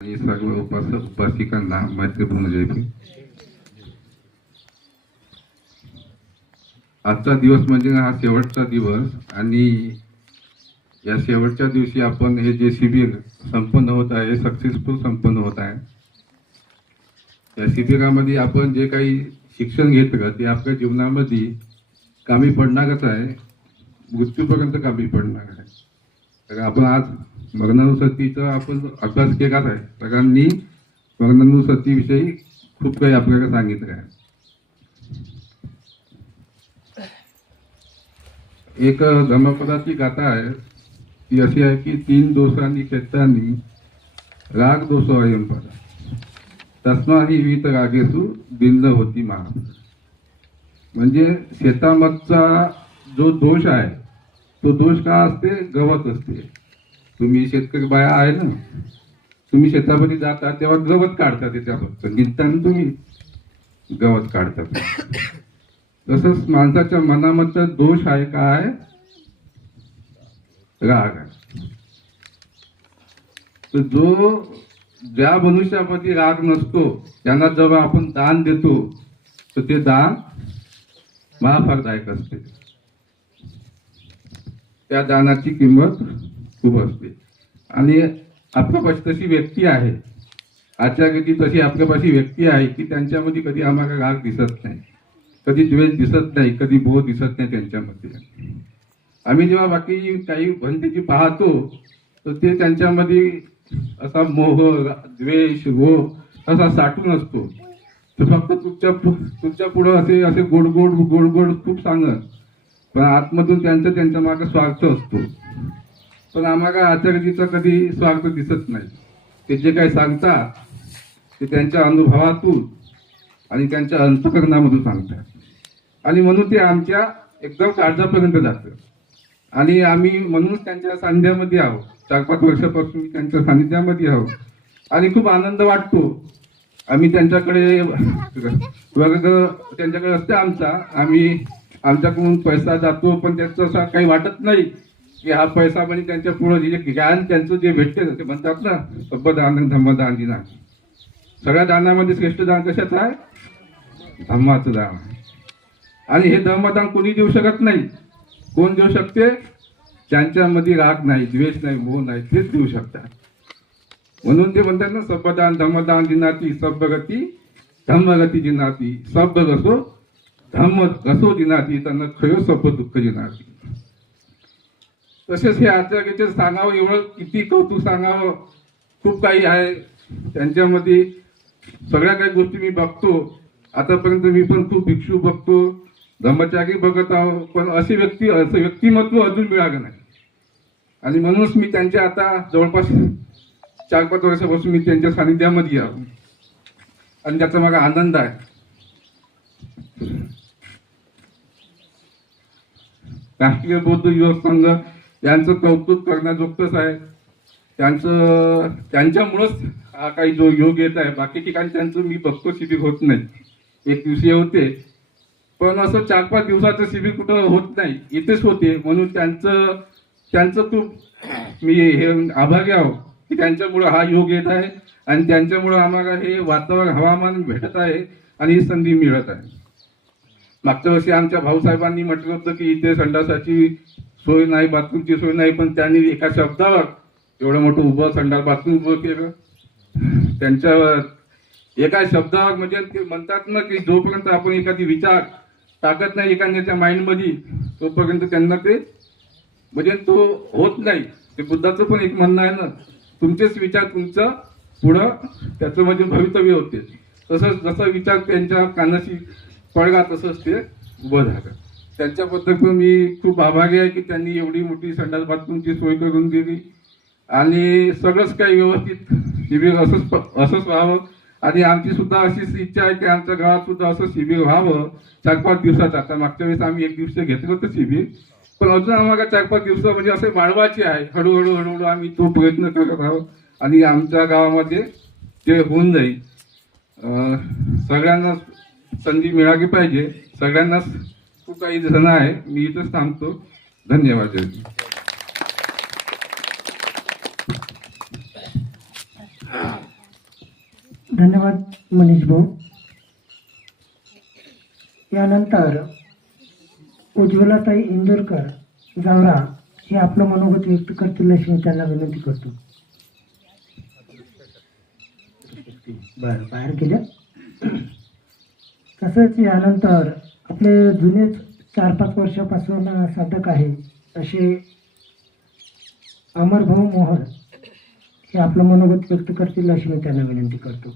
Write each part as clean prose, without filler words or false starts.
आणि सर्व उपासक उपासिकांना मैत्रीपूर्ण जयभीम. आजचा दिवस म्हणजे हा शेवटचा दिवस आणि या शेवटच्या दिवशी आपण हे जे शिबिर संपन्न होत आहे सक्सेसफुल संपन्न होत आहे. या शिबिरामध्ये आपण जे काही शिक्षण घेतलं ते आपल्या जीवनामध्ये कामी पडणारच आहे, मृत्यूपर्यंत कामी पडणार आहे. तर आपण आज मरणानुसतीचा आपण अभ्यास केलाच आहे. सगळ्यांनी मरणानुसतीविषयी खूप काही आपल्याला सांगितलं आहे. एक धम्मपदाची गाथा आहे, ती अशी आहे की 3 दोषांनी क्षेत्रांनी राग दोष अयम पदा तस्माही वीत रागेसु भिन्न होती मा. म्हणजे शेतामधचा जो दोष आहे तो दोष का असते? गवत असते. तुम्ही शेतकरी बाया आहे ना, तुम्ही शेतामध्ये जाता तेव्हा गवत काढता, त्याच्याबद्दल निघताना तुम्ही गवत काढता. तसंच माणसाच्या मनामधला दोष आहे काय? राग आहे. तर जो ज्या मनुष्यामध्ये राग नसतो त्यांना जेव्हा आपण दान देतो तर ते दान महाफलदायक असते. त्या दानाची किंमत खूप असते. आणि आपल्यापाशी तशी व्यक्ती आहे, आजच्या घडी तशी आपल्यापाशी व्यक्ती आहे की त्यांच्यामध्ये कधी आम्हाला राग दिसत नाही, कधी द्वेष दिसत नाही, कधी मोह दिसत नाही त्यांच्यामध्ये. आम्ही जेव्हा बाकी काही भंतेची पाहतो तर ते त्यांच्यामध्ये असा मोह द्वेष मोह असा साठून असतो. तर फक्त तुमच्या पुढं असे असे गोड गोड गोड गोड खूप सांगत, पण आतमधून त्यांच्या मागे स्वार्थ असतो. पण आम्हाला आचार्यजीचा कधी स्वार्थ दिसत नाही. ते जे काही सांगतात ते त्यांच्या अनुभवातून आणि त्यांच्या अंतःकरणामधून सांगतात आणि म्हणून ते आमच्या एकदम काळजापर्यंत जातं. आणि आम्ही म्हणूनच त्यांच्या सानिध्यामध्ये आहोत. 4-5 वर्षापासून मी त्यांच्या सानिध्यामध्ये आहोत आणि खूप आनंद वाटतो. आम्ही त्यांच्याकडे वर्ग त्यांच्याकडे असते आमचा, आम्ही आमच्याकडून पैसा जातो, पण त्यांचं असं काही वाटत नाही की हा पैसा म्हणजे त्यांच्या पुढं जे ज्ञान त्यांचं जे भेटते ते म्हणतात ना, सब्बदान धम्मदान दिना. सगळ्या दानामध्ये श्रेष्ठ दान कशाचं आहे? धम्माचं दान. आणि हे धम्मदान कोणी देऊ शकत नाही. कोण देऊ शकते? ज्यांच्यामध्ये राग नाही, द्वेष नाही, मोह नाही, तेच देऊ शकतात. म्हणून ते म्हणतात ना, सब्बदान धम्मदान दिनाती सब्बगती धम्मगती जिनाती सब्ब रसो धम्म रसो जिनाती त्यांना खयो सब्ब दुःख जिनाती. तसेच हे आचार्याचे सांगावं एवढं किती कौतुक सांगावं, खूप काही आहे त्यांच्यामध्ये. सगळ्या काही गोष्टी मी बघतो. आतापर्यंत मी पण खूप भिक्षू बघतो, धम्मचारी बघत आहो, पण असं व्यक्तिमत्व अजून मिळालं नाही. आणि म्हणूनच मी त्यांच्या आता जवळपास 4-5 वर्षापासून मी त्यांच्या सानिध्यामध्ये आहो आणि त्याचा मला आनंद आहे. राष्ट्रीय बौद्ध युवक संघ यांचं कौतुक करण्याजोगतच आहे. त्यांच्यामुळंच हा काही जो योग येत आहे. बाकी ठिकाणी त्यांचं मी बघतो शिबिर होत नाही. 1 दिवसीय होते, पण असं 4-5 दिवसाचं शिबिर कुठं होत नाही, इथेच होते. म्हणून त्यांचं खूप मी हे आभारी आहो की त्यांच्यामुळं हा योग येत आहे आणि त्यांच्यामुळं आम्हाला हे वातावरण हवामान भेटत आहे आणि ही संधी मिळत आहे. मागच्या वर्षी आमच्या भाऊसाहेबांनी म्हटलं होतं की इथे संडासाची सोय नाही, बाथरूमची सोय नाही, पण त्यांनी एका शब्दावर एवढं मोठं उभं संडास बाथरूम उभं केलं. त्यांच्या एका शब्दावर, म्हणजे ते म्हणतात ना की जोपर्यंत आपण एखादी विचार टाकत नाही एखाद्याच्या माइंडमध्ये तोपर्यंत त्यांना ते म्हणजे तो होत नाही. ते बुद्धाचं पण एक म्हणणं आहे ना, तुमचेच विचार तुमचं पुढं त्याचं म्हणजे भवितव्य होते. तसंच जसा विचार त्यांच्या कानाशी पडला तसंच ते उभं झालं. त्यांच्याबद्दल पण मी खूप आभारी आहे की त्यांनी एवढी मोठी संडास बाथरूमची सोय करून दिली आणि सगळंच काही व्यवस्थित शिबिर असंच व्हावं. आणि आमची सुद्धा अशीच इच्छा आहे की आमच्या गावात सुद्धा असं शिबिर व्हावं 4-5 दिवसाचं. आता मागच्या वेळेस आम्ही 1 दिवस घेतलं होतं शिबिर, पण अजून आम्हाला 4-5 दिवस म्हणजे असे वाढवायचे आहे. हळूहळू आम्ही तो प्रयत्न करत आहोत आणि आमच्या गावामध्ये ते होऊन जाईल. सगळ्यांना संधी मिळाली पाहिजे. सगळ्यांनाच खूप काही जण आहे. मी इथंच थांबतो. धन्यवाद. धन्यवाद मनीष भाऊ. यानंतर उज्ज्वलाताई इंदोरकर जावरा हे आपलं मनोगत व्यक्त करतील अशी मी त्यांना विनंती करतो. बरं, बाहेर गेल्या. तसंच यानंतर आपले जुनेच 4-5 वर्षापासून साधक आहे असे अमरभाऊ मोहन हे आपलं मनोगत व्यक्त करतील अशी मी त्यांना विनंती करतो.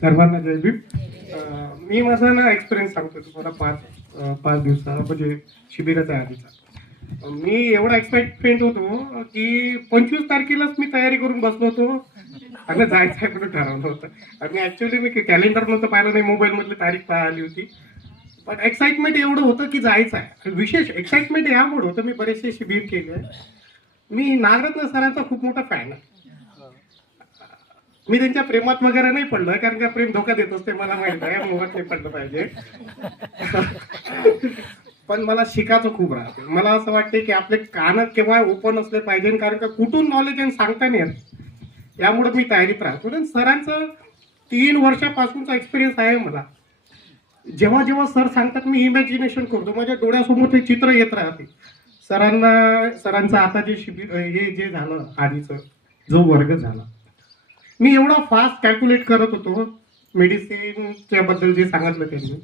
सर्वांना जय भीम. मी माझा ना एक्सपिरियन्स सांगतो तुम्हाला. पाच दिवसा म्हणजे शिबिराच्या आधीचा मी एवढा एक्साइटमेंट होतो की 25 तारखेलाच मी तयारी करून बसलो होतो आणि जायचं आहे कुठे ठरवलं होतं. आणि ऍक्च्युली मी कॅलेंडर नव्हतं पाहिलं नाही, मोबाईल मधली तारीख पाहिली होती. पण एक्साइटमेंट एवढं होतं की जायचं आहे. विशेष एक्साइटमेंट यामुळे होतं, मी बरेचसे शिबिर केले. मी नागरत्न सरांचा खूप मोठा फॅन आहे. मी त्यांच्या प्रेमात वगैरे नाही पडलं, कारण का प्रेम धोका देत असते मला माहित आहे, मोहात नाही पडलं पाहिजे. पण मला शिकायचं खूप राहते. मला असं वाटते की आपले कान केव्हा ओपन असले पाहिजे, कारण का कुठून नॉलेज आणि सांगता नाही येत. यामुळे मी तयारीत राहतो. आणि सरांचं 3 वर्षापासूनचा एक्सपिरियन्स आहे मला. जेव्हा जेव्हा सर सांगतात मी इमॅजिनेशन करतो, माझ्या डोळ्यासमोर ते चित्र येत राहते. सरांचं आता जे शिबिर हे जे झालं आधीचं जो वर्ग झाला, मी एवढा फास्ट कॅल्क्युलेट करत होतो. मेडिसिनच्या बद्दल जे सांगितलं त्यांनी,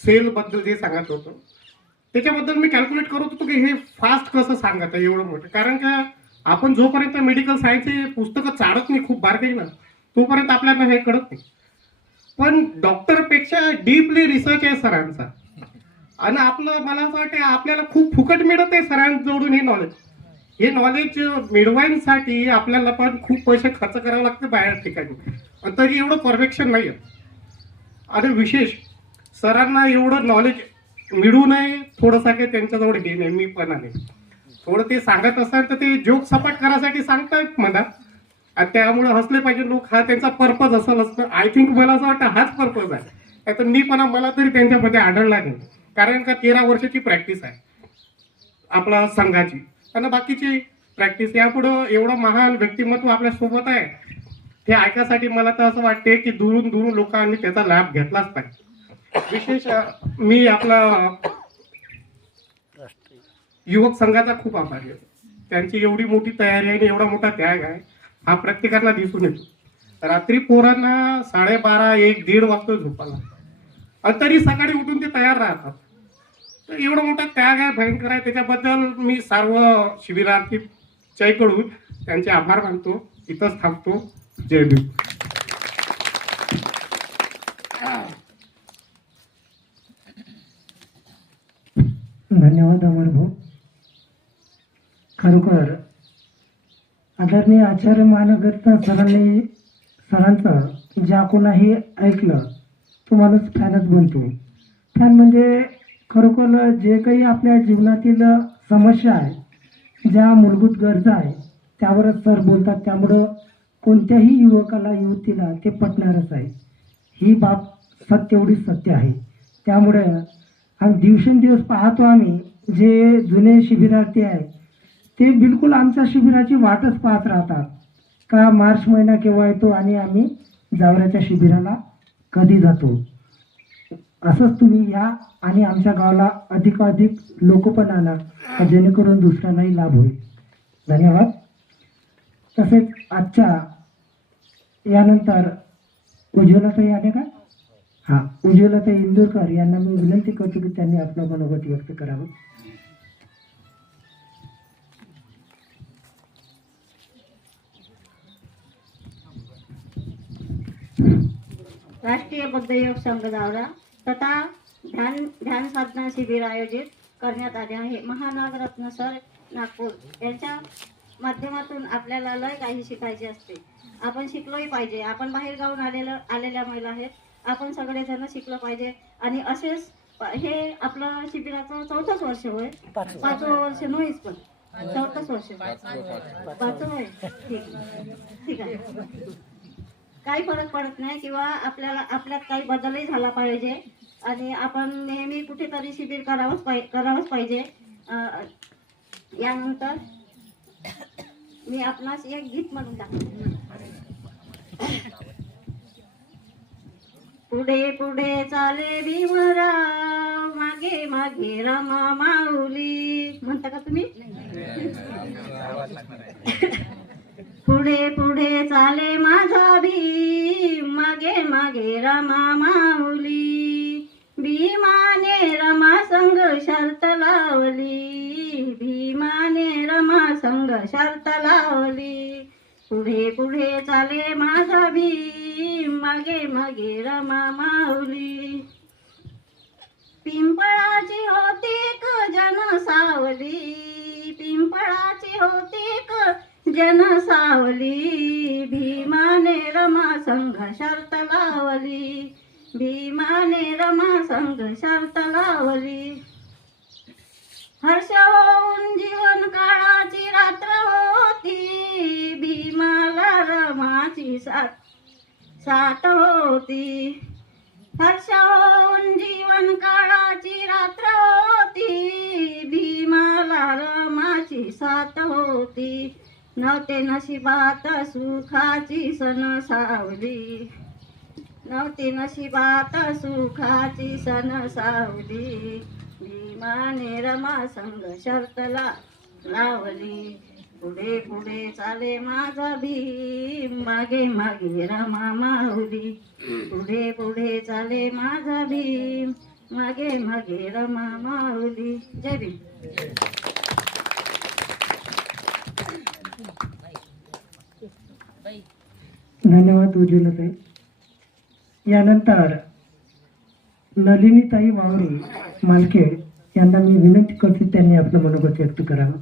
सेल बद्दल जे सांगत होतो त्याच्याबद्दल मी कॅल्क्युलेट करत होतो की हे फास्ट कसं सांगत आहे एवढं मोठं. कारण का आपण जोपर्यंत मेडिकल सायन्सचे पुस्तकं चाळत नाही खूप बारकाई ना, तोपर्यंत आपल्याला हे कळत नाही. पण डॉक्टरपेक्षा डीपली रिसर्च आहे सरांचा. आणि आपलं मला असं वाटतं आपल्याला खूप फुकट मिळत आहे सरांजवळून हे नॉलेज. हे नॉलेज मिळवायसाठी आपल्याला पण खूप पैसे खर्च करावे लागते बाहेर ठिकाणी, तरी एवढं परफेक्शन नाही आहे. आणि विशेष सरांना एवढं नॉलेज मिळू नये थोडंसं काही त्यांच्याजवळ हे नाही, मी पण आहे थोडं ते सांगत असाल तर ते जोक सपाट करायसाठी सांगतायत मला, आणि त्यामुळे हसले पाहिजे लोक, हा त्यांचा पर्पज असेल असतं. आय थिंक मला असं वाटतं हाच पर्पज आहे. तर मी पण मला तरी त्यांच्यामध्ये आढळला नाही, कारण का 13 वर्षाची प्रॅक्टिस आहे आपल्या संघाची आणि बाकीची प्रॅक्टिस. यापुढं एवढं महान व्यक्तिमत्व आपल्या सोबत आहे, ते ऐकायसाठी मला तर असं वाटते की दुरून दुरून लोकांनी त्याचा लाभ घेतलाच पाहिजे. विशेष मी आपला युवक संघाचा खूप आभारी आहे. त्यांची एवढी मोठी तयारी आहे आणि एवढा मोठा त्याग आहे, हा प्रत्येकाला दिसून येतो. रात्री पोरांना 12:30-1-1:30 वाजता झोपायला, आणि तरी सकाळी उठून ते तयार राहतात. तर एवढा मोठा त्याग आहे, भयंकर आहे. त्याच्याबद्दल मी सर्व शिबिरार्थीच्याकडून त्यांचे आभार मानतो. इथंच थांबतो. जय भीम. धन्यवाद अमर भाऊ. खरोखर आदरणीय आचार्य महानगरचा सरांचं ज्या कोणाही ऐकलं तो माणूस फॅनच बनतो. फॅन म्हणजे खरोखर जे काही आपल्या जीवनातील समस्या आहे, ज्या मूलभूत गरजा आहे त्यावरच सर बोलतात. त्यामुळं कोणत्याही युवकाला युवतीला ते पटणारच आहे. ही बाब तेवढीच सत्य आहे. त्यामुळे आणि दिवसेंदिवस पाहतो आम्ही, जे जुने शिबिरार्थी आहेत ते बिलकुल आमच्या शिबिराची वाटच पाहत राहतात का मार्च महिना केव्हा येतो आणि आम्ही जावऱ्याच्या शिबिराला कधी जातो. असंच तुम्ही या आणि आमच्या गावाला अधिकाधिक लोक पण आणा, जेणेकरून दुसऱ्यांनाही लाभ होईल. धन्यवाद. तसेच आजच्या यानंतर उज्ज्वलाताई आले का? हां, उज्ज्वलाताई इंदोरकर यांना मी विनंती करतो की त्यांनी आपलं मनोगत व्यक्त करावं. राष्ट्रीय बौद्धयोग संघ जावरा तथा ध्यान साधना शिबिर आयोजित करण्यात आले आहे. महानागरत्न सर नागपूर यांच्या माध्यमातून आपल्याला लय काही शिकायचे असते. आपण शिकलोही पाहिजे. आपण बाहेर गावून आलेल्या महिला आहेत. आपण सगळेजण शिकलो पाहिजे. आणि असेच हे आपलं शिबिराचं 4थंच वर्ष होय, 5वं वर्ष नव्हेच, पण 4थंच वर्ष, 5वं होय. ठीक आहे. काही फरक पडत नाही किंवा आपल्यात काही बदलही झाला पाहिजे आणि आपण नेहमी कुठेतरी शिबिर करावंच पाहिजे. यानंतर मी आपणास एक गीत म्हणून दाखवते. पुढे पुढे चाले भीमराव, मागे मागे रमा माऊली. म्हणता का तुम्ही? पुढे पुढे चाले माझा भीम, मागे मागे रमा माऊली. भीमाने रमा संग शर्त लावली, भीमाने रमा संग शर्त लावली. पुढे पुढे चाले माझा भीम, मागे मागे रमा माऊली. पिंपळाची होती क जन सावली, पिंपळाची होती क जन सावली. भीमाने रमा संग शर्त लावली, भीमाने रमा संग शर्त लावली. हर्ष होऊन जीवन काळाची रात्र होती, भीमाला रमाची साथ होती. हर्ष होऊन जीवन काळाची रात्र होती, भीमाला रमाची साथ होती. नव्हते नशिबात सुखाची सन सावली, नव्हती नशिबात सुखाची सन सावली. भीमाने रमा संग शर्त लावली. पुढे पुढे चाले माझा भीम, मागे मागे रमा माऊली. पुढे पुढे चाले माझा भीम, मागे मागे रमा माऊली. जय भीम. धन्यवाद उज्ज्वलताई. यानंतर नलिनीताई वावरे मालखेड यांना मी विनंती करते त्यांनी आपलं मनोगत व्यक्त करावं.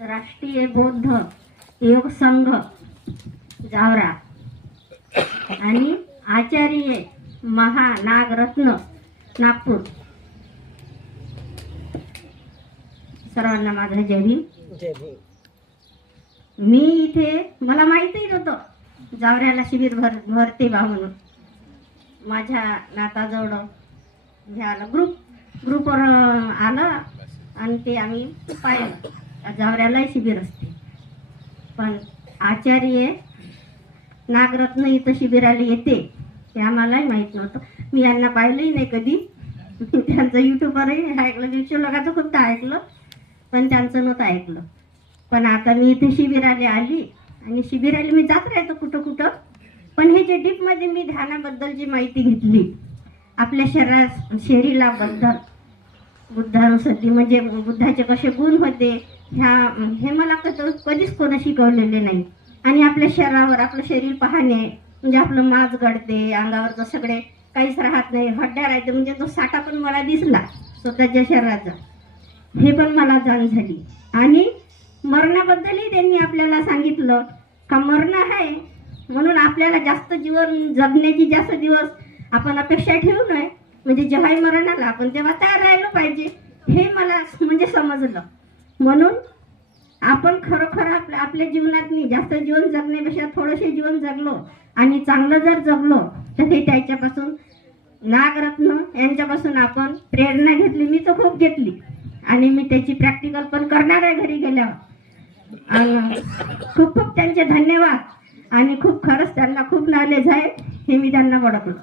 राष्ट्रीय बौद्ध योग संघ जावरा आणि आचार्य महानागरत्न नागपूर, सर्वांना माझा जय भीम. मी इथे मला माहितही नव्हतं जावऱ्याला शिबिर भरते बा म्हणून. माझ्या नाताजवळ ह्याला ग्रुपवर आलं आणि ते आम्ही पाहिलं जावऱ्यालाही शिबिर असते. पण आचार्य नागरत्न इथं शिबिराला येते हे आम्हालाही माहीत नव्हतं. मी यांना पाहिलंही नाही कधी. त्यांचं यूट्यूबवरही ऐकलं, विश्वलोकाचं खूप ऐकलं पण त्यांचं नव्हतं ऐकलं. पण आता मी इथे शिबिराला आली आणि शिबिराला मी जात राहतो कुठं कुठं. पण हे जे डीपमध्ये मी ध्यानाबद्दलची माहिती घेतली, आपल्या शरीराला बद्दल बुद्धानुसती म्हणजे बुद्धाचे कसे गुण होते हे मला कधीच कोणी शिकवलेले नाही. आणि आपल्या शरीरावर आपलं शरीर पाहणे म्हणजे आपलं माज गळते, अंगावरचं सगळे काहीच राहत नाही, हड्ड्या राहते, म्हणजे तो साठा पण मला दिसला स्वतःच्या शरीराचा, हे पण मला जाण झाली. आणि मरणाबद्दलही त्यांनी आपल्याला सांगितलं का मरण आहे म्हणून आपल्याला जास्त जीवन जगण्याची जास्त दिवस आपण अपेक्षा ठेवू नये, म्हणजे जेव्हाही मरण आलं आपण तेव्हा तयार राहिलं पाहिजे, हे मला म्हणजे समजलं. म्हणून आपण खरोखर आपल्या जीवनात जास्त जीवन जगण्यापेक्षा थोडेसे जीवन जगलो आणि चांगलं जर जगलो तर ते त्याच्यापासून नागरत्न यांच्यापासून आपण प्रेरणा घेतली. मी तर खूप घेतली आणि मी त्याची प्रॅक्टिकल पण करणार आहे घरी गेल्यावर. खूप खूप त्यांचे धन्यवाद. आणि खूप खरंच त्यांना खूप नॉलेज आहे हे मी त्यांना ओळखलं.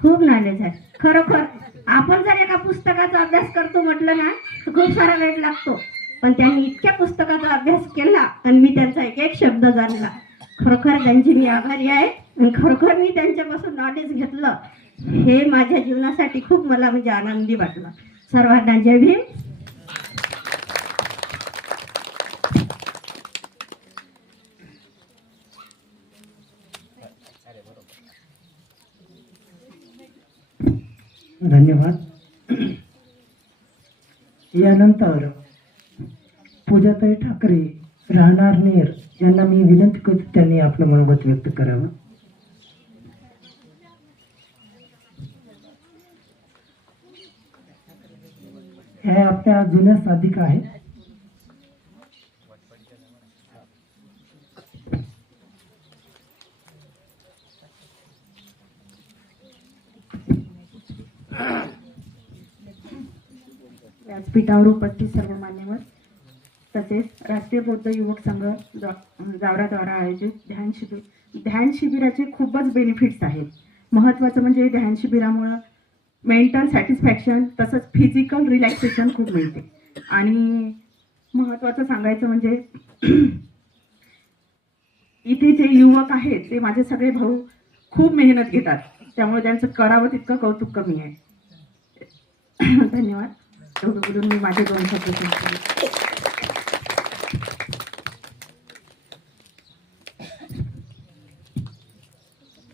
खूप नॉलेज आहे खरोखर. आपण जर एका पुस्तकाचा अभ्यास करतो म्हटलं ना तर खूप सारा वेळ लागतो, पण त्यांनी इतक्या पुस्तकाचा अभ्यास केला आणि मी त्यांचा एक एक शब्द जाणला. खरोखर त्यांची मी आभारी आहे आणि खरोखर मी त्यांच्यापासून नॉलेज घेतलं, हे माझ्या जीवनासाठी खूप मला म्हणजे आनंदी वाटलं. सर्वांना जय भीम. धन्यवाद. यानंतर पूजाताई ठाकरे राहणार नेर यांना मी विनंती करतो त्यांनी आपलं मनोगत व्यक्त करावं. हे आपल्या जुन्या साधिका आहेत. व्यासपीठावर उपस्थित सर्व मान्यवर तसेच राष्ट्रीय बौद्ध युवक संघ जावराद्वारा आयोजित ध्यान शिबिराचे खूपच बेनिफिट्स आहेत. महत्त्वाचं म्हणजे ध्यान शिबिरामुळं मेंटल सॅटिस्फॅक्शन तसंच फिजिकल रिलॅक्सेशन खूप मिळते. आणि महत्त्वाचं सांगायचं म्हणजे इथे जे युवक आहेत ते माझे सगळे भाऊ खूप मेहनत घेतात, त्यामुळे त्यांचं करावं तितकं कौतुक कमी आहे. धन्यवाद. एवढं बोलून मी माझे 2 शब्द संपवले.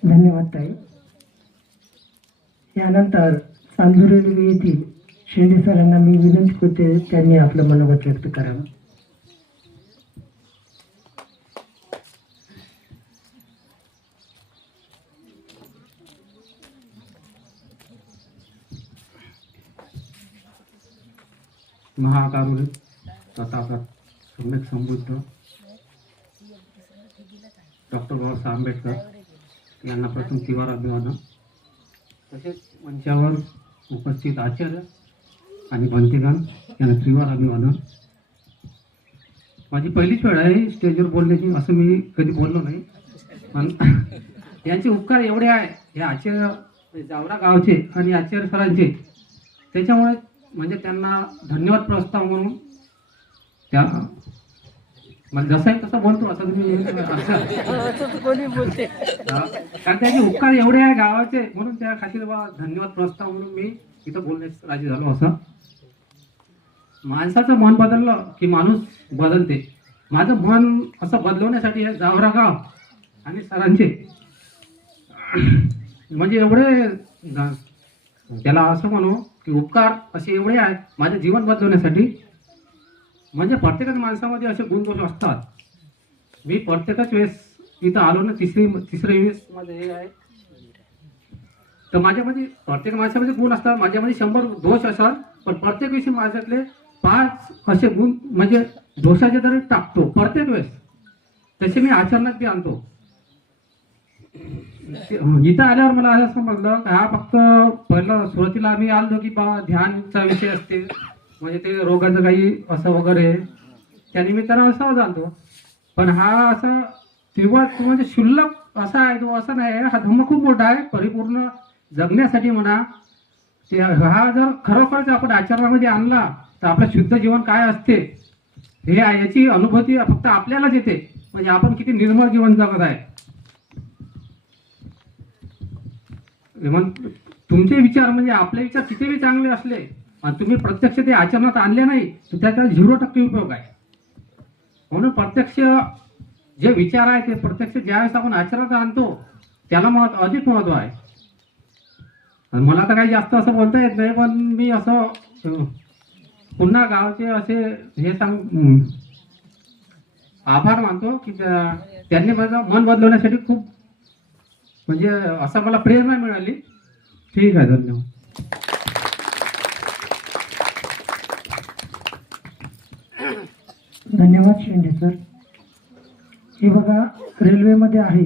धन्यवाद ताई. यानंतर चांदूर रेल्वे येथील शेंडे सरांना मी विनंती करते त्यांनी आपलं मनोगत व्यक्त करावं. महाकारुणिक तथागत सम्यक संबुद्ध डॉक्टर बाबासाहेब आंबेडकर यांना प्रथम तिवार अभिवादन. तसेच मंचावर उपस्थित आचार्य आणि भंतेगण यांना त्रिवार अभिवादन. माझी पहिलीच वेळ आहे स्टेजवर बोलण्याची, असं मी कधी बोललो नाही, पण यांचे उपकार एवढे आहे हे आचार्य जावरा गावचे आणि आचार्य सरांचे, त्याच्यामुळे म्हणजे त्यांना धन्यवाद प्रस्ताव म्हणून त्या मला जसं आहे तसं बोलतो असं तुम्ही कारण त्याचे उपकार एवढे आहे गावाचे, म्हणून त्या खातीर धन्यवाद प्रस्ताव म्हणून मी इथं बोलण्यास राजी झालो. असं माणसाचं मन बदललं की माणूस बदलते. माझं मन असं बदलवण्यासाठी हे जावरा गाव आणि सरांचे म्हणजे एवढे त्याला असं म्हणू की उपकार असे एवढे आहेत माझे जीवन बदलवण्यासाठी. म्हणजे प्रत्येकच माणसामध्ये असे गुणदोष असतात. मी प्रत्येकच वेळेस इथं आलो ना, तिसरे वेळेस माझं हे आहे, तर माझ्यामध्ये प्रत्येक माणसामध्ये गुण असतात. माझ्यामध्ये 100 दोष असतात, पण प्रत्येक वेळेस माझ्यातले 5 असे गुण म्हणजे दोषाचे तरी टाकतो प्रत्येक वेळेस. तसे मी आचरणात बी आणतो. इथं आल्यावर मला असं समजलं की हा फक्त पहिलं सुरुवातीला आम्ही आलो की बा ध्यानचा विषय असते, म्हणजे ते रोगाचं काही असं वगैरे त्या निमित्तानं असं जाणतो. पण हा असा तेव्हा म्हणजे शुल्लक असा आहे, तो असं नाही आहे. हा धम्म खूप मोठा आहे, परिपूर्ण जगण्यासाठी म्हणा. ते हा जर खरोखरच आपण आचरणामध्ये आणला तर आपलं शुद्ध जीवन काय असते हे याची अनुभूती फक्त आपल्यालाच येते. म्हणजे आपण किती निर्मळ जीवन जगत आहे. तुमचे विचार म्हणजे आपले विचार कितीही चांगले असले आणि तुम्ही प्रत्यक्ष ते आचरणात आणले नाही तर त्याचा 0% उपयोग आहे. म्हणून प्रत्यक्ष जे विचार आहे ते प्रत्यक्ष ज्यावेळेस आपण आचरणात आणतो त्याला अधिक महत्व आहे. मला तर काही जास्त असं बोलता येत नाही, पण मी असं पुन्हा गावचे असे हे आभार मानतो की त्यांनी माझं मन बदलवण्यासाठी खूप म्हणजे असं मला प्रेरणा मिळाली. ठीक आहे, धन्यवाद. धन्यवाद शेंडे सर. हे बघा रेल्वेमध्ये आहे,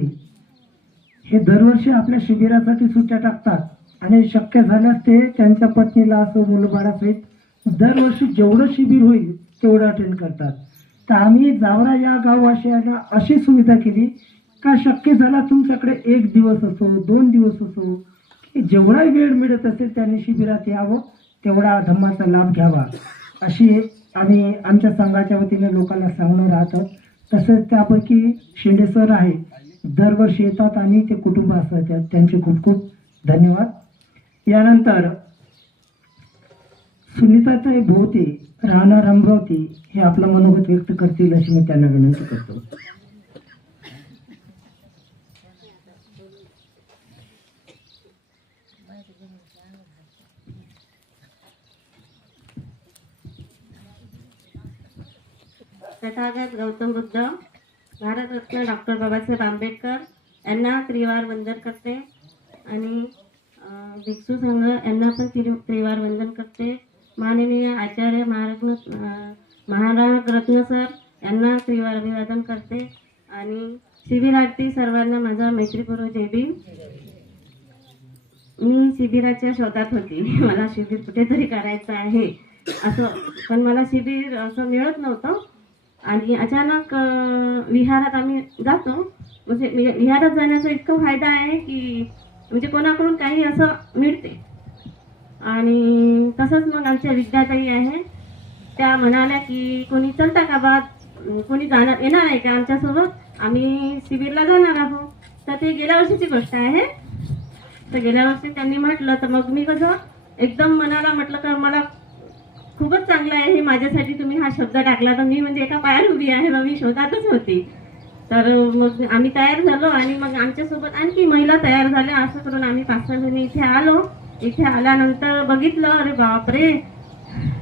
हे दरवर्षी आपल्या शिबिरासाठी सुट्ट्या टाकतात आणि शक्य झाल्यास ते त्यांच्या पत्नीला असं मुलबाळासहित दरवर्षी जेवढं शिबिर होईल तेवढं अटेंड करतात. तर आम्ही जावरा या गाववासियांना अशी सुविधा केली का शक्य झाला तुमच्याकडे 1 दिवस असो 2 दिवस असो की जेवढा वेळ मिळत असेल त्यांनी शिबिरात यावं, तेवढा धम्माचा लाभ घ्यावा अशी आम्ही आमच्या संघाच्या वतीने लोकांना सांगणार आहोत. तसेच त्यापैकी शेंडे सर आहे, दरवर्षी येतात आणि ते कुटुंब असतात, त्यांचे खूप खूप धन्यवाद. यानंतर सुनीताताई भोवते राहणार अमरावती हे आपलं मनोगत व्यक्त करतील अशी मी त्यांना विनंती करतो. तथागत गौतम बुद्ध भारतरत्न डॉक्टर बाबासाहेब आंबेडकर यांना त्रिवार वंदन करते आणि भिक्षू संघ यांना पण त्रिवार वंदन करते. माननीय आचार्य महाराज रत्न सर यांना त्रिवार अभिवादन करते आणि शिबिरार्थी सर्वांना माझा मैत्रीपूर्वक जय भीम. मी शिबिराच्या शोधात होती, मला शिबिर कुठेतरी करायचं आहे असं, पण मला शिबिर असं मिळत नव्हतं. आणि अचानक विहारात आम्ही जातो. म्हणजे विहारात जाण्याचा इतका फायदा आहे की म्हणजे कोणाकडून काही असं मिळते. आणि तसंच मग आमच्या विद्याताई आहे, त्या म्हणाल्या की कोणी चलता का बा, कोणी जाणार येणार आहे का आमच्यासोबत, आम्ही शिबिरला जाणार आहोत. तर ते गेल्या वर्षीची गोष्ट आहे. तर गेल्या वर्षी त्यांनी म्हटलं, तर मग मी कसं एकदम मनाला म्हटलं का मला खूपच चांगलं आहे हे माझ्यासाठी तुम्ही हा शब्द टाकला. तर मी म्हणजे एका पायावर उभी आहे, मी शोधातच होती. तर मग आम्ही तयार झालो आणि मग आमच्यासोबत आणखी महिला तयार झाल्या. असं करून आम्ही 5-6 जणी इथे आलो. इथे आल्यानंतर बघितलं, अरे बापरे,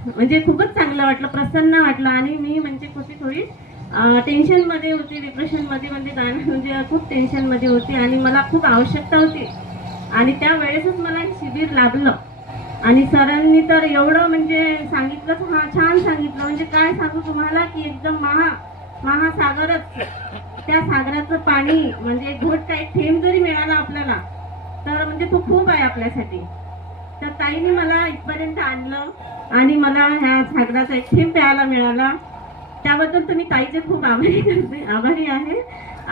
म्हणजे खूपच चांगलं वाटलं, प्रसन्न वाटलं. आणि मी म्हणजे थोडी टेन्शनमध्ये होती, डिप्रेशनमध्ये, म्हणजे खूप टेन्शनमध्ये होती आणि मला खूप आवश्यकता होती. आणि त्यावेळेसच मला हे शिबिर लाभलं. आणि सरांनी तर एवढं म्हणजे सांगितलंच, हा छान सांगितलं, म्हणजे काय सांगू तुम्हाला की एकदम महासागरच, त्या सागराचं पाणी म्हणजे एक घोट का एक थेंब जरी मिळाला आपल्याला तर म्हणजे तो खूप आहे आपल्यासाठी. तर ताईने मला इथपर्यंत आणलं आणि मला ह्या सागराचा एक थेंब प्यायला मिळाला. त्याबद्दल तर मी ताईचे खूप आभारी आहे.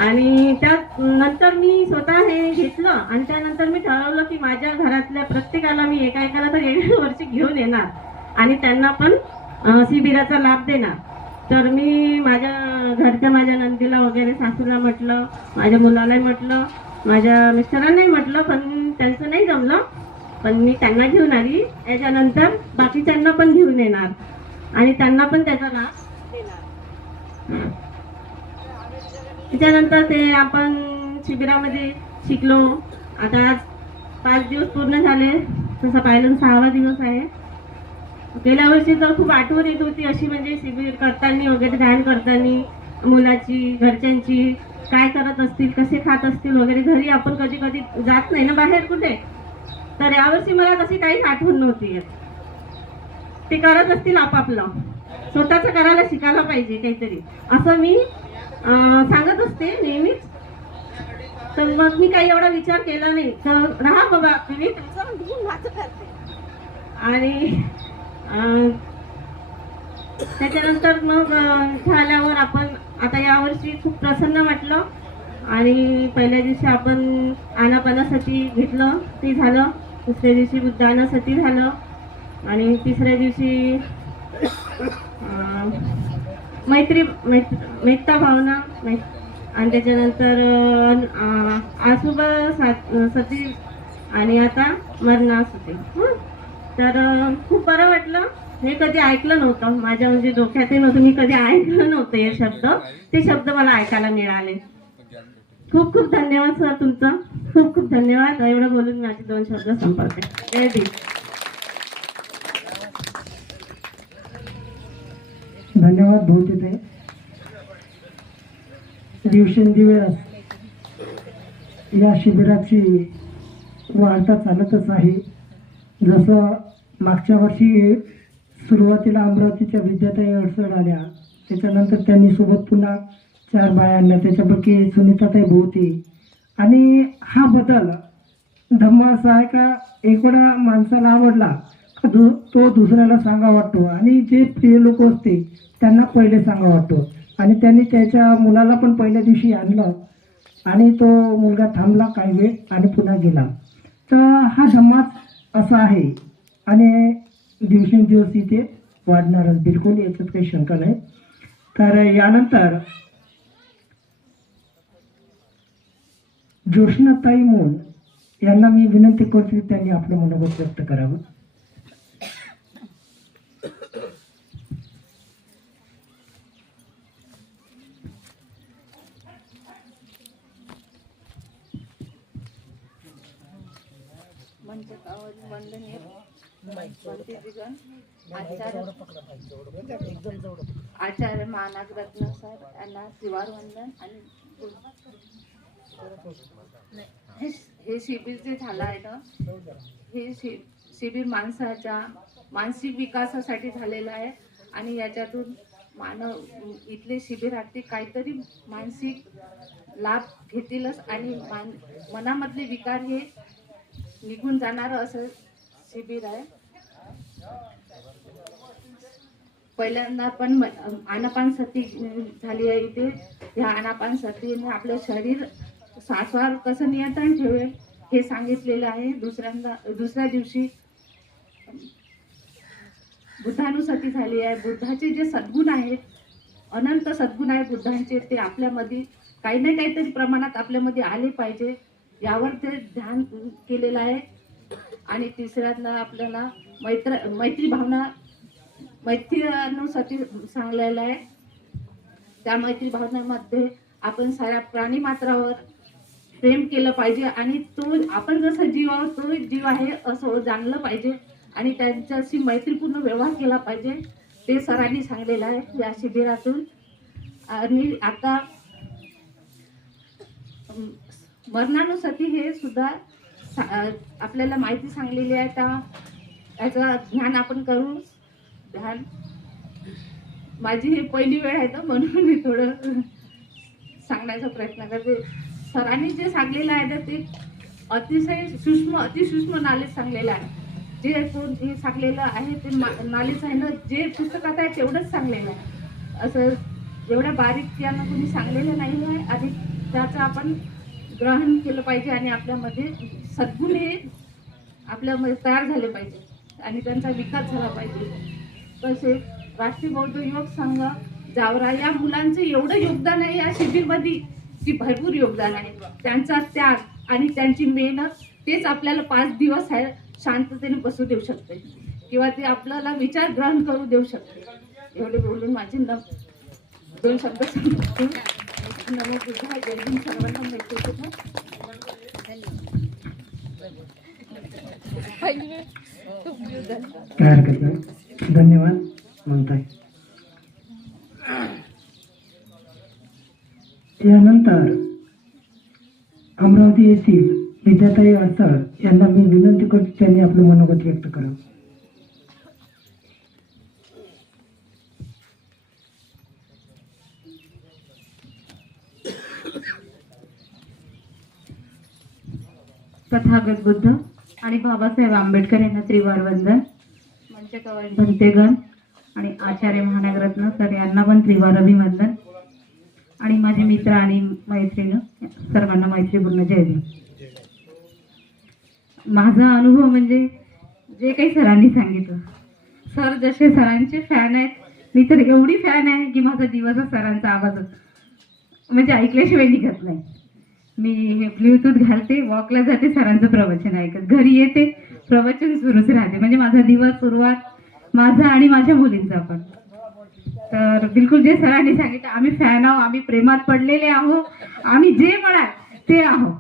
आणि त्यानंतर मी स्वतः हे घेतलं आणि त्यानंतर मी ठरवलं की माझ्या घरातल्या प्रत्येकाला मी एकाला तर एक वर्षी घेऊन येणार आणि त्यांना पण शिबिराचा लाभ देणार. तर मी माझ्या नंदीला वगैरे, सासूला म्हटलं, माझ्या मुलालाही म्हटलं, माझ्या मिस्टरांनाही म्हटलं, पण त्यांचं नाही जमलं. पण मी त्यांना घेऊन आली. याच्यानंतर बाकीच्यांना पण घेऊन येणार आणि त्यांना पण त्याचा लाभ देणार. त्याच्यानंतर ते आपण शिबिरामध्ये शिकलो. आता आज 5 दिवस पूर्ण झाले, तसं पाहिलं 6वा दिवस आहे. गेल्या वर्षी तर खूप आठवण येत होती अशी, म्हणजे शिबिर करताना वगैरे, ध्यान करताना मुलाची, घरच्यांची, काय करत असतील, कसे खात असतील वगैरे. घरी आपण कधी कधी जात नाही ना बाहेर कुठे, तर यावर्षी मला तशी काहीच आठवण नव्हती येत. ते करत असतील आपापलं, स्वतःच करायला शिकायला पाहिजे काहीतरी, असं मी सांगत असते नेहमीच. तर मग मी काही एवढा विचार केला नाही, तर राहा बाबा तुम्ही तुमचं माझं करते. आणि त्याच्यानंतर मग झाल्यावर आपण आता यावर्षी खूप प्रसन्न वाटलं. आणि पहिल्या दिवशी आपण आनापानासाठी घेतलं, ते झालं. दुसऱ्या दिवशी बुद्धानासाठी झालं. आणि तिसऱ्या दिवशी मैत्ता भावना, आणि त्याच्यानंतर आसुबा सती आणि आता मरणासुती. तर खूप बरं वाटलं. हे कधी ऐकलं नव्हतं, माझ्या म्हणजे डोक्यातही नव्हतं, मी कधी ऐकलं नव्हतं हे शब्द. ते शब्द मला ऐकायला मिळाले. खूप खूप धन्यवाद सर तुमचं, खूप खूप धन्यवाद. एवढं बोलून माझे 2 शब्द संपवते. जय भीम. धन्यवाद भाऊ. दिवसेंदिवस या शिबिराची वाढता चालतच आहे. जसं मागच्या वर्षी सुरुवातीला अमरावतीच्या विद्याताई अडसड आल्या, त्याच्यानंतर त्यांनी सोबत पुन्हा 4 बाया आणल्या, त्याच्यापैकी सुनीताताई भोवती. आणि हा बदल धम्मा असा आहे का एक वेळा माणसाला आवडला का तो दुसऱ्याला सांगा वाटतो, आणि जे प्रिय लोक असते त्यांना पहिले सांगा वाटतो. आणि त्यांनी त्याच्या मुलाला पण पहिल्या दिवशी आणलं आणि तो मुलगा थांबला काही वेळ आणि पुन्हा गेला. तर हा धम्माच असा आहे आणि दिवसेंदिवस इथे वाढणारच, बिलकुल याच्यात काही शंका नाही. तर यानंतर ज्योत्स्नाताई मोन यांना मी विनंती करतो की त्यांनी आपलं मनोगत व्यक्त करावं. आचार्य मानागरत्न सर यांना त्रिवार वंदन. आणि हे शिबिर जे झालं आहे ना, हे शिबिर माणसाच्या मानसिक विकासासाठी झालेलं आहे. आणि याच्यातून इथले शिबिरार्थी काहीतरी मानसिक लाभ घेतीलच आणि मनामधले विकार हे निघून जाणारं असं शिबिर आहे. पहिल्यांदा आपण आनापानसती झाली आहे इथे. ह्या आनापानसतीने आपलं शरीर श्वासावर कसं नियंत्रण ठेवेल हे सांगितलेलं आहे. दुसऱ्या दिवशी बुद्धानुसती झाली आहे. बुद्धाचे जे सद्गुण आहेत, अनंत सद्गुण आहेत बुद्धांचे, ते आपल्यामध्ये काही ना काहीतरी प्रमाणात आपल्यामध्ये आले पाहिजे यावर ते ध्यान केलेलं आहे. आणि तिसऱ्यांदा आपल्याला मैत्रीनुसती सांगलेलं आहे. त्या मैत्री भावनेमध्ये आपण साऱ्या प्राणी मात्रावर प्रेम केलं पाहिजे आणि तो आपण जसं जीव आहोत तो जीव आहे असं जाणलं पाहिजे आणि त्यांच्याशी मैत्रीपूर्ण व्यवहार केला पाहिजे. ते सरांनी सांगलेलं आहे या शिबिरातून. आणि आता मरणानुसती हे सुद्धा आपल्याला माहिती सांगलेली आहे. त्याचं ध्यान आपण करू. ध्यान माझी ही पहिली वेळ आहे तर म्हणून मी थोडं सांगण्याचा प्रयत्न करते. सरांनी जे सांगलेलं आहे तर ते अतिसूक्ष्म नॉलेज सांगलेलं आहे. जे कोण हे सांगलेलं आहे ते नॉलेज आहे ना, जे पुस्तकात आहे तेवढंच सांगलेलं आहे. असं एवढ्या बारीक यानं कोणी सांगलेलं नाही आहे. आणि त्याचं आपण ग्रहण केलं पाहिजे आणि आपल्यामध्ये सद्गुण हे आपल्यामध्ये तयार झाले पाहिजे आणि त्यांचा विकास झाला पाहिजे. तसेच राष्ट्रीय बौद्ध युवक संघ जावरा या मुलांचं एवढं योगदान आहे या शिबिरमध्ये की भरपूर योगदान आहे. त्यांचा त्याग आणि त्यांची मेहनत तेच आपल्याला 5 दिवस आहे शांततेने बसू देऊ शकते किंवा ते आपल्याला विचार ग्रहण करू देऊ शकते. एवढे बोलून माझे 2 शब्द सांगतो. नमो बुद्धाय. जय हिंद. सर्वांना माहिती होतं. काय हरकत नाही. धन्यवाद म्हणताय. यानंतर अमरावती येथील विद्याताई अडसळ यांना मी विनंती करतो त्यांनी आपलं मनोगत व्यक्त करावं. तथागत बुद्ध आणि बाबासाहेब आंबेडकर यांना त्रिवार वंदन. मंचकवर भंतेगण आणि आचार्य महानगरत्न सर यांना पण त्रिवार अभिवंदन. आणि माझे मित्र आणि मैत्रीण सर्वांना मैत्रीपूर्ण जय भीम. माझा अनुभव म्हणजे जे काही सरांनी सांगितलं, सर जसे सरांचे फॅन आहेत, मी तर एवढी फॅन आहे की माझा दिवस सरांचा आवाज म्हणजे ऐकल्याशिवाय निघत नाही. मी हे ब्ल्यूटूथ घालते, वॉकला जाते, सरांचं प्रवचन ऐकत घरी येते, प्रवचन सुरूच राहते. म्हणजे माझा दिवस सुरुवात माझा आणि माझ्या मुलींचा पण. तर बिलकुल जे सरांनी सांगितलं, आम्ही फॅन आहोत, आम्ही प्रेमात पडलेले आहोत, आम्ही जे म्हणाल ते आहोत.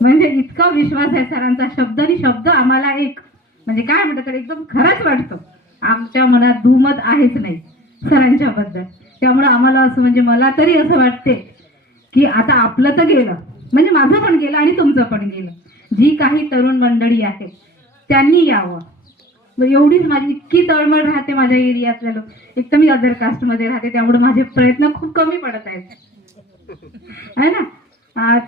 म्हणजे इतका विश्वास आहे सरांचा. शब्द आणि शब्द आम्हाला एक म्हणजे काय म्हणतात तर एकदम खरंच वाटतं. आमच्या मनात दुमत आहेच नाही सरांच्या बद्दल. त्यामुळे आम्हाला असं म्हणजे मला तरी असं वाटते की आता आपलं तर गेलं, म्हणजे माझं पण गेलं आणि तुमचं पण गेलं. जी काही तरुण मंडळी आहे त्यांनी यावं. एवढीच माझी इतकी तळमळ राहते माझ्या एरियातल्या लोक. एक तर मी अदर कास्टमध्ये राहते त्यामुळे माझे प्रयत्न खूप कमी पडत आहेत आहे ना.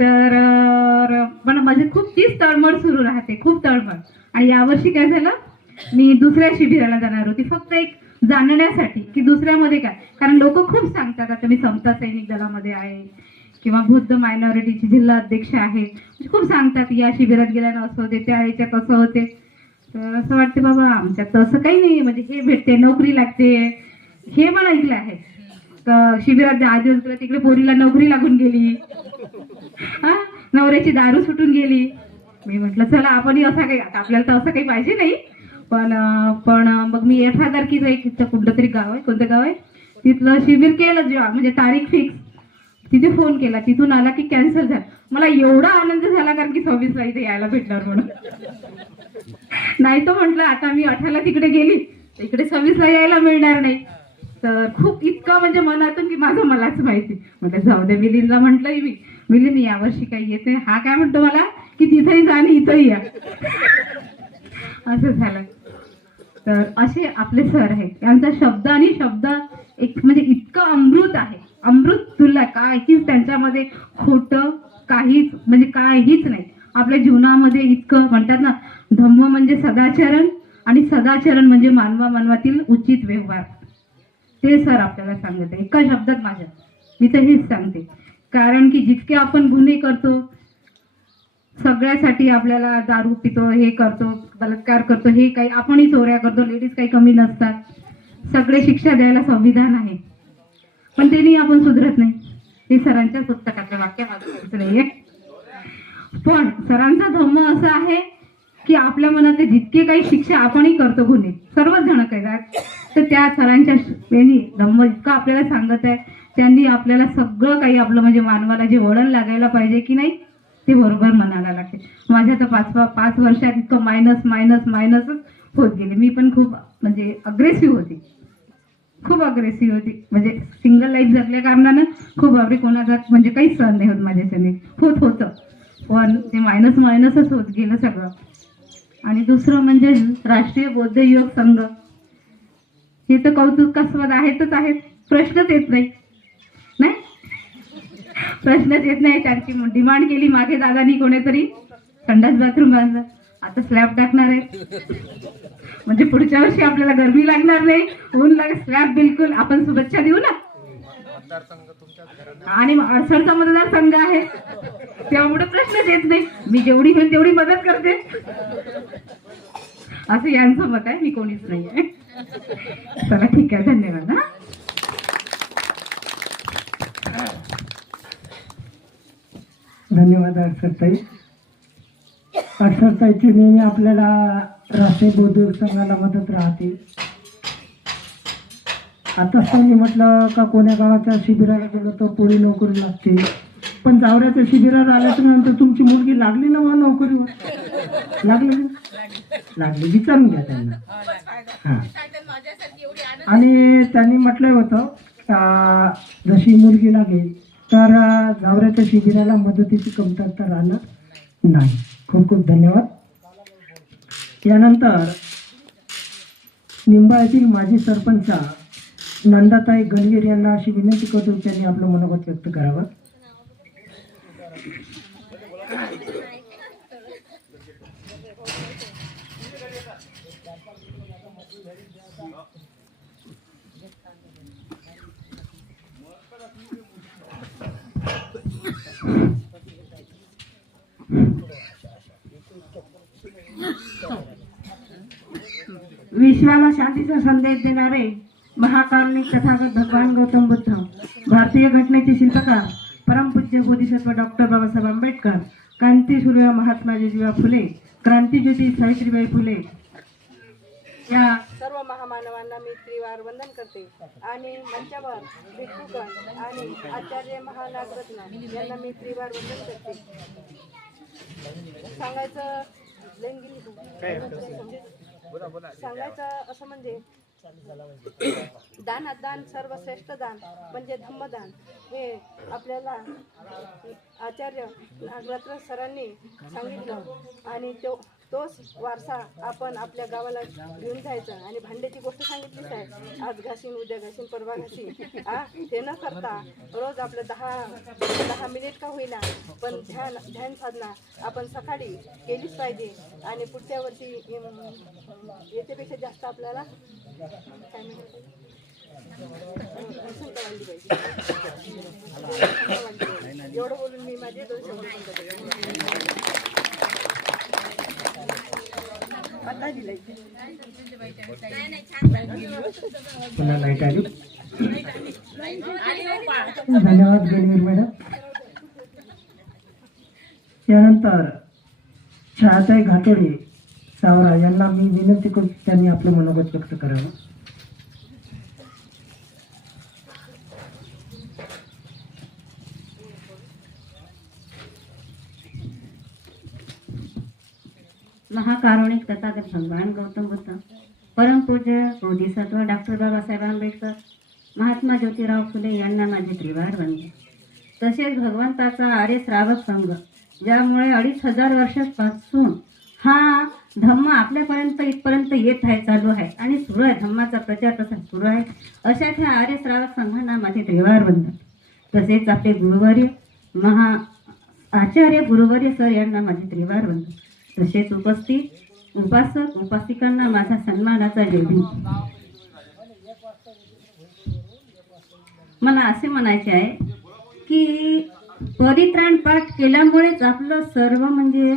तर पण माझी खूप तीच तळमळ सुरू राहते, खूप तळमळ. आणि यावर्षी काय झालं, मी दुसऱ्या शिबिराला जाणार होती फक्त एक जाणण्यासाठी की दुसऱ्यामध्ये काय. कारण लोक खूप सांगतात, आता मी समता सैनिक दलामध्ये आहे किंवा बुद्ध मायनॉरिटीची जिल्हा अध्यक्ष आहे, खूप सांगतात या शिबिरात गेल्यानं असं होते, त्या ह्याच्यात कसं होते. तर असं वाटते बाबा आमच्यात तसं काही नाही. म्हणजे हे भेटते, नोकरी लागते, हे पण ऐकलं आहे. तर शिबिरात 10 दिवस गेला, तिकडे पोरीला नोकरी लागून गेली, नवऱ्याची दारू सुटून गेली. मी म्हटलं चला आपणही असं काही, आता आपल्याला तर असं काही पाहिजे नाही, पण मग मी 18 तारखेचं एक कुठलं तरी गाव आहे, कोणतं गाव आहे तिथलं शिबिर केलं. जेव्हा म्हणजे तारीख फिक्स, तिथे फोन केला, तिथून आला की कॅन्सल झाला. मला एवढा आनंद झाला कारण की 26ला इथे यायला भेटणार म्हणून. नाही तर म्हटलं आता मी 18ला तिकडे गेली, इकडे 26ला यायला मिळणार नाही. तर खूप इतकं म्हणजे मनातून की माझं मलाच माहिती. म्हटलं जाऊ दे. मिलिंदला म्हटलंय मिलिंद यावर्षी काही येते. हा काय म्हणतो मला की तिथेही जा आणि इथंही या. असं झालं. तर असे आपले सर आहेत, त्यांचा शब्द आणि शब्द एक म्हणजे इतकं अमृत आहे, अमृत तुल्य. काहीच त्यांच्यामध्ये खोटं काहीच म्हणजे काहीच नाही. आपल्या जीवनामध्ये इतकं म्हणतात ना, धम्म म्हणजे सदाचरण आणि सदाचरण म्हणजे मानवातील उचित व्यवहार. ते सर आपल्याला सांगत आहे एका शब्दात माझ्या. मी तर हेच सांगते, कारण की जितके आपण गुन्हे करतो सगळ्यासाठी, आपल्याला दारू पितो, हे करतो, बलात्कार करतो, हे काही आपणही चोऱ्या करतो, लेडीज काही कमी नसतात, सगळे शिक्षा द्यायला संविधान आहे, पण त्यांनी आपण सुधरत नाही. हे सरांच्या पुस्तकातलं वाक्य माझं नाहीये. पण सरांचा धम्म असा आहे की आपल्या मनातले जितके काही शिक्षा आपणही करतो गुन्हे, सर्वच जण करतात, तर त्या सरांच्या यांनी धम्म इतकं आपल्याला सांगत आहे, त्यांनी आपल्याला सगळं काही आपलं म्हणजे मानवाला जे वळण लागायला पाहिजे की नाही ते बरोबर म्हणायला लागते. माझ्या तर 5 वर्षात इतकं मायनसच होत गेले. मी पण खूप म्हणजे अग्रेसिव्ह होती, खूप अग्रेसिव्ह होती, म्हणजे सिंगल लाईफ जगल्या कारणानं खूप आपली कोणाचा म्हणजे काहीच सहन नाही होत माझ्याच्याने, होतं, पण ते मायनसच होत गेलं सगळं. आणि दुसरं म्हणजे राष्ट्रीय बौद्ध युवक संघ, हे तर कौतुकास्पद आहेत, प्रश्नच येत नाही. त्यांची डिमांड केली मागे दादानी कोणीतरी संडास बाथरूम बांधलं, आता स्लॅब टाकणार आहे, म्हणजे पुढच्या वर्षी आपल्याला गरमी लागणार नाही, ऊन लागेल, स्लॅब बिलकुल आपण शुभेच्छा देऊ ना. आणि अडसरचा मतदारसंघ आहे त्यामुळे प्रश्नच येत नाही, मी जेवढी होईल तेवढी मदत करते, असं यांचं मत आहे, मी कोणीच नाही आहे. चला ठीक आहे, धन्यवाद. धन्यवाद अडसरताई. अडसरताईची नेहमी आपल्याला राष्ट्रीय बौद्ध संघाला मदत राहते. आताच त्यांनी म्हटलं का कोण्या गावाच्या शिबिराला गेलो तर पोळी नोकरी लागते, पण जावऱ्याच्या शिबिराला आल्याच्या नंतर तुमची मुलगी लागली ना मग नोकरीवर? लागली विचारून घ्या त्यांना. हां, आणि त्यांनी म्हटलं होतं का जशी मुलगी लागेल तर जावऱ्याच्या शिबिराला मदतीची कमतरता राहणार नाही. खूप खूप धन्यवाद. यानंतर निंबाळ्यातील माजी सरपंच नंदाताई गणवीर यांना अशी विनंती करतो त्यांनी आपलं मनोगत व्यक्त करावं. विश्वाला शांतीचा संदेश देणारे महाकारुणिक तथागत भगवान गौतम बुद्ध, भारतीय घटनेचे शिल्पकार परमपूज्य बोधिसत्व डॉक्टर बाबासाहेब आंबेडकर, क्रांतीसूर्य महात्मा ज्योतिबा फुले, क्रांतीज्योती सावित्रीबाई फुले या सर्व महामानवांना मी त्रिवार वंदन करते. आणि मंचावर भिक्षुगण आणि आचार्य महानागरत्न यांना मी त्रिवार वंदन करते. सांगायचं असं म्हणजे दानात दान सर्वश्रेष्ठ दान म्हणजे धम्मदान, हे आपल्याला आचार्य नागरत्न सरांनी सांगितलं. आणि तोच वारसा आपण आपल्या गावाला घेऊन जायचा. आणि भांड्याची गोष्ट सांगितलीच आहे, आज घासीन उद्या घासीन परवा घासीन, ते न करता रोज आपलं 10 मिनिट का होईना पण ध्यान साधना आपण सकाळी केलीच पाहिजे. आणि पुढच्या वर्षी याच्यापेक्षा जास्त आपल्याला काय म्हणतात एवढं बोलून मी माझे 2 शब्द आता दिलाय. पुन्हा लाईट आली. धन्यवाद गणवीर मॅडम. यानंतर छायाताई घाटोडे सावरा यांना मी विनंती करतो त्यांनी आपलं मनोगत व्यक्त करावं. महाकारुणिक तथागत भगवान गौतम बुद्ध, परमपूज्य बोधिसत्व डॉक्टर बाबासाहेब आंबेडकर, महात्मा ज्योतिराव फुले यांना माझे त्रिवार वंदन. तसेच भगवंताचा आर्य श्रावक संघ, ज्यामुळे 2500 वर्षांपासून हा धम्म आपल्यापर्यंत इथपर्यंत येत आहे, चालू आहे आणि सुरू आहे, धम्माचा प्रचार तसा सुरू आहे. अशा त्या आर्य श्रावक संघांना माझे त्रिवार वंदन. तसेच आपले गुरुवर्य आचार्य गुरुवर्य सर यांना माझे त्रिवार वंदन. तसेच उपस्थित उपासक उपासिकांना माझा सन्मानाचा जय भीम. मला असे म्हणायचे आहे की परित्राण पाठ केल्यामुळेच आपलं सर्व म्हणजे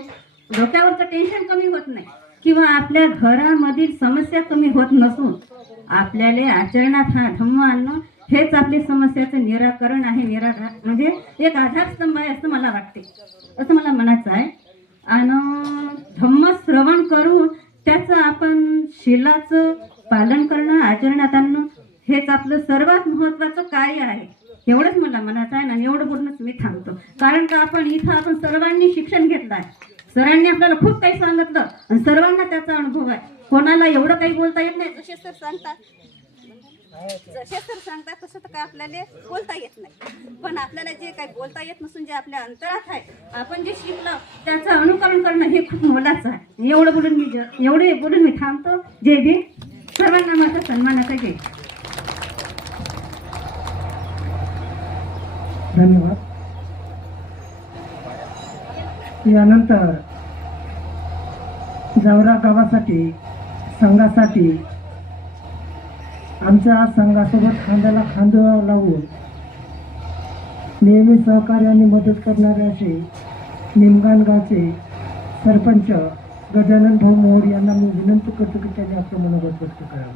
डोक्यावरचं टेन्शन कमी होत नाही किंवा आपल्या घरामधील समस्या कमी होत नसून आपल्याला आचरणात हा धम्म आणणं हेच आपली समस्याचं निराकरण आहे, निराधार म्हणजे एक आधारस्तंभ आहे असं मला वाटते, असं मला म्हणायचं आहे. आणि धम्म श्रवण करून त्याचं आपण शिलाचं पालन करणं, आचरणात आणणं हेच आपलं सर्वात महत्त्वाचं कार्य आहे. एवढंच मला म्हणायचं आहे आणि एवढं बोलूनच मी थांबतो. कारण का आपण सर्वांनी शिक्षण घेतलं आहे, सरांनी आपल्याला खूप काही सांगितलं आणि सर्वांना त्याचा अनुभव आहे. कोणाला एवढं काही बोलता येत नाही, जसे सर सांगतात तसं तर काय आपल्याला बोलता येत नाही. पण आपल्याला जे काही बोलता येत नसून जे आपल्या अंतरात आहे, आपण जे शिकलं त्याचं अनुकरण करणं हे खूप मोलाचं आहे. एवढे बोलून मी थांबतो. जय भीम. सर्वांना माझा सन्मानाचा जय. धन्यवाद. यानंतर जावरा गावासाठी संघासाठी आमच्या संघासोबत खांद्याला खांदा लावून नेहमी सहकार्याने मदत करणारे असे निमगाण गावचे सरपंच गजानन भाऊ मोहोड यांना मी विनंती करतो की त्यांनी आपलं मनोगत व्यक्त करावं.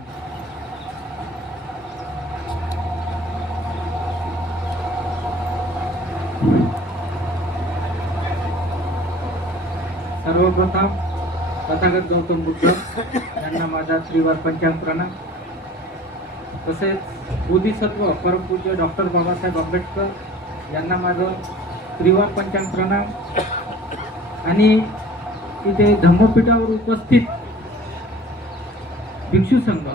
सर्वप्रथम तथागत गौतम बुद्ध यांना माझा त्रिवार पंचांग प्रणाम. तसेच बोधिसत्व परमपूज्य डॉक्टर बाबासाहेब आंबेडकर यांना माझं त्रिवार पंचांग प्रणाम. आणि इथे धम्मपीठावर उपस्थित भिक्षू संघ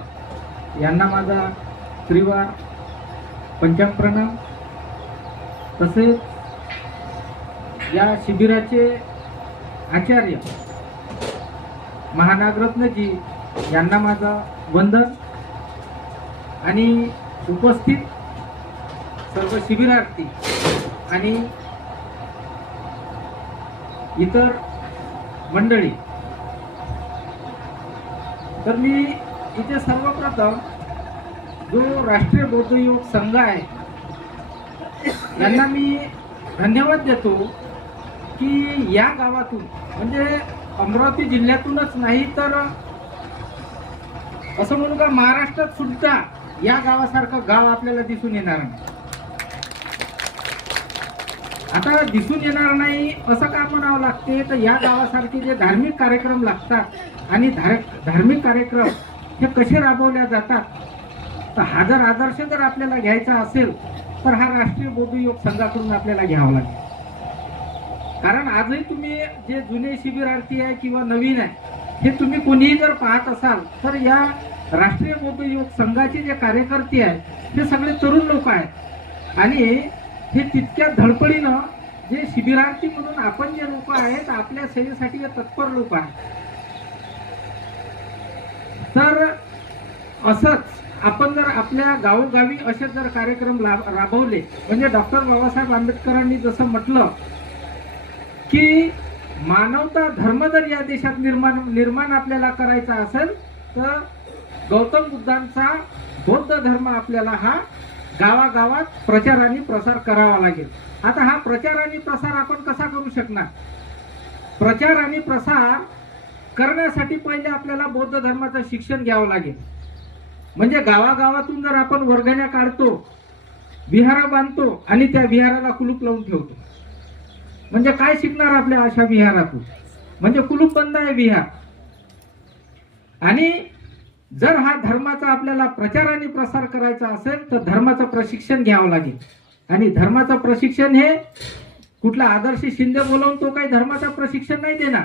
यांना माझा त्रिवार पंचांग प्रणाम. तसेच या शिबिराचे आचार्य महानागरत्नजी यांना माझा वंदन. आणि उपस्थित सर्व शिबिरार्थी आणि इतर मंडळी. तर मी इथे सर्वप्रथम जो राष्ट्रीय बौद्ध युवक संघ आहे यांना मी धन्यवाद देतो की या गावातून म्हणजे अमरावती जिल्ह्यातूनच नाही तर असं म्हणू का महाराष्ट्रात सुद्धा या गावासारखं गाव आपल्याला दिसून येणार नाही. आता दिसून येणार नाही असं का म्हणावं लागते तर या गावासारखे जे धार्मिक कार्यक्रम लागतात आणि धार्मिक कार्यक्रम हे कसे राबवल्या जातात, तर हा जर आदर्श जर आपल्याला घ्यायचा असेल तर हा राष्ट्रीय बौद्ध युवक संघाकडून आपल्याला घ्यावा लागेल. कारण आजही तुम्ही जे जुने शिबिरार्थी आहे किंवा नवीन आहे हे तुम्ही कोणीही जर पाहत असाल तर या राष्ट्रीय बौद्ध युवक संघाचे जे कार्यकर्ते आहेत ते सगळे तरुण लोक आहेत आणि हे तितक्या धडपडीनं जे शिबिरार्थी म्हणून आपण जे लोक आहेत आपल्या सेवेसाठी तत्पर लोक आहेत. तर असंच आपण जर आपल्या गावोगावी असे जर कार्यक्रम राबवले म्हणजे डॉक्टर बाबासाहेब आंबेडकरांनी जसं म्हटलं की मानवता धर्म जर या देशात निर्माण आपल्याला करायचा असेल तर गौतम बुद्धांचा बौद्ध धर्म आपल्याला हा गावागावात प्रचार आणि प्रसार करावा लागेल. आता हा प्रचार आणि प्रसार आपण कसा करू शकणार? प्रचार आणि प्रसार करण्यासाठी पहिले आपल्याला बौद्ध धर्माचं शिक्षण घ्यावं लागेल. म्हणजे गावागावातून जर आपण वर्गण्या काढतो, विहार बांधतो आणि त्या विहाराला कुलूप लावून ठेवतो, म्हणजे काय शिकणार आपल्या अशा विहारातून? म्हणजे कुलूप बंद आहे विहार. आणि जर हा धर्माचा आपल्याला प्रचार आणि प्रसार करायचा असेल तर धर्माचं प्रशिक्षण घ्यावं लागेल. आणि धर्माचं प्रशिक्षण हे कुठला आदर्श शिंदे बोलवून तो काही धर्माचं प्रशिक्षण नाही देणार,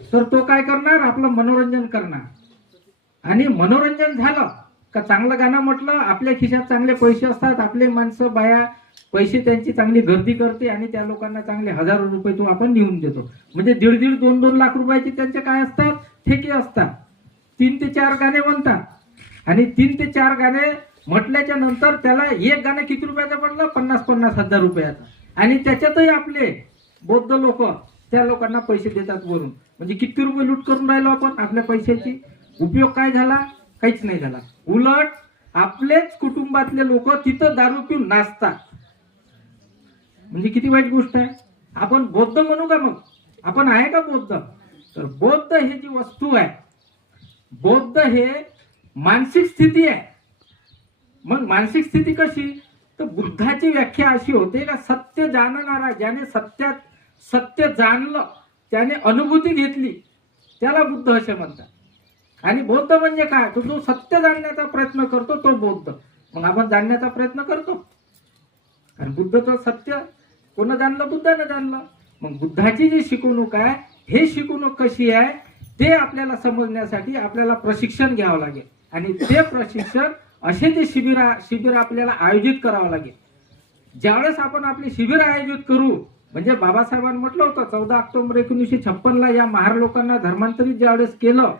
तर तो काय करणार? आपलं मनोरंजन करणार. आणि मनोरंजन झालं का चांगलं गाणं म्हटलं, आपल्या खिशात चांगले पैसे असतात, आपले माणसं बाया पैसे त्यांची चांगली गर्दी करते आणि त्या लोकांना चांगले हजारो रुपये तो आपण नेऊन देतो. म्हणजे 1.5 2 लाख रुपयाचे त्यांचे काय असतात? ठेके असतात. 3 ते 4 गाणे म्हणतात आणि 3 ते 4 गाणे म्हटल्याच्या नंतर त्याला एक गाणं किती रुपयाचं पडलं? 50-50 हजार रुपयाचं. आणि त्याच्यातही आपले बौद्ध लोक त्या लोकांना पैसे देतात वरून. म्हणजे किती रुपये लूट करून राहिलो आपण आपल्या पैशाची. उपयोग काय झाला? काहीच नाही झाला. उलट आपलेच कुटुंबातले लोक तिथं दारू पिऊन नाचतात, म्हणजे किती वाईट गोष्ट आहे. आपण बौद्ध म्हणू का मग? आपण आहे का बौद्ध? तर बौद्ध हे जी वस्तू आहे, बौद्ध हे मानसिक स्थिती आहे. मग मानसिक स्थिती कशी? तर बुद्धाची व्याख्या अशी होते का सत्य जाणणारा, ज्याने सत्य जाणलं, त्याने अनुभूती घेतली, त्याला बुद्ध असे म्हणतात. आणि बौद्ध म्हणजे काय? तो जो सत्य जाणण्याचा प्रयत्न करतो तो बौद्ध. मग आपण जाणण्याचा प्रयत्न करतो, कारण बुद्ध तो सत्य कोण जाणलं? बुद्धानं जाणलं. मग बुद्धाची जी शिकवणूक आहे, हे शिकवणूक कशी आहे ते आपल्याला समजण्यासाठी आपल्याला प्रशिक्षण घ्यावं लागेल. आणि ते प्रशिक्षण असे जे शिबिर आपल्याला आयोजित करावं लागेल. ज्यावेळेस आपण आपले शिबिर आयोजित करू, म्हणजे बाबासाहेबांनी म्हटलं होतं 14 ऑक्टोबर 1956 या महार लोकांना धर्मांतरित ज्यावेळेस केलं,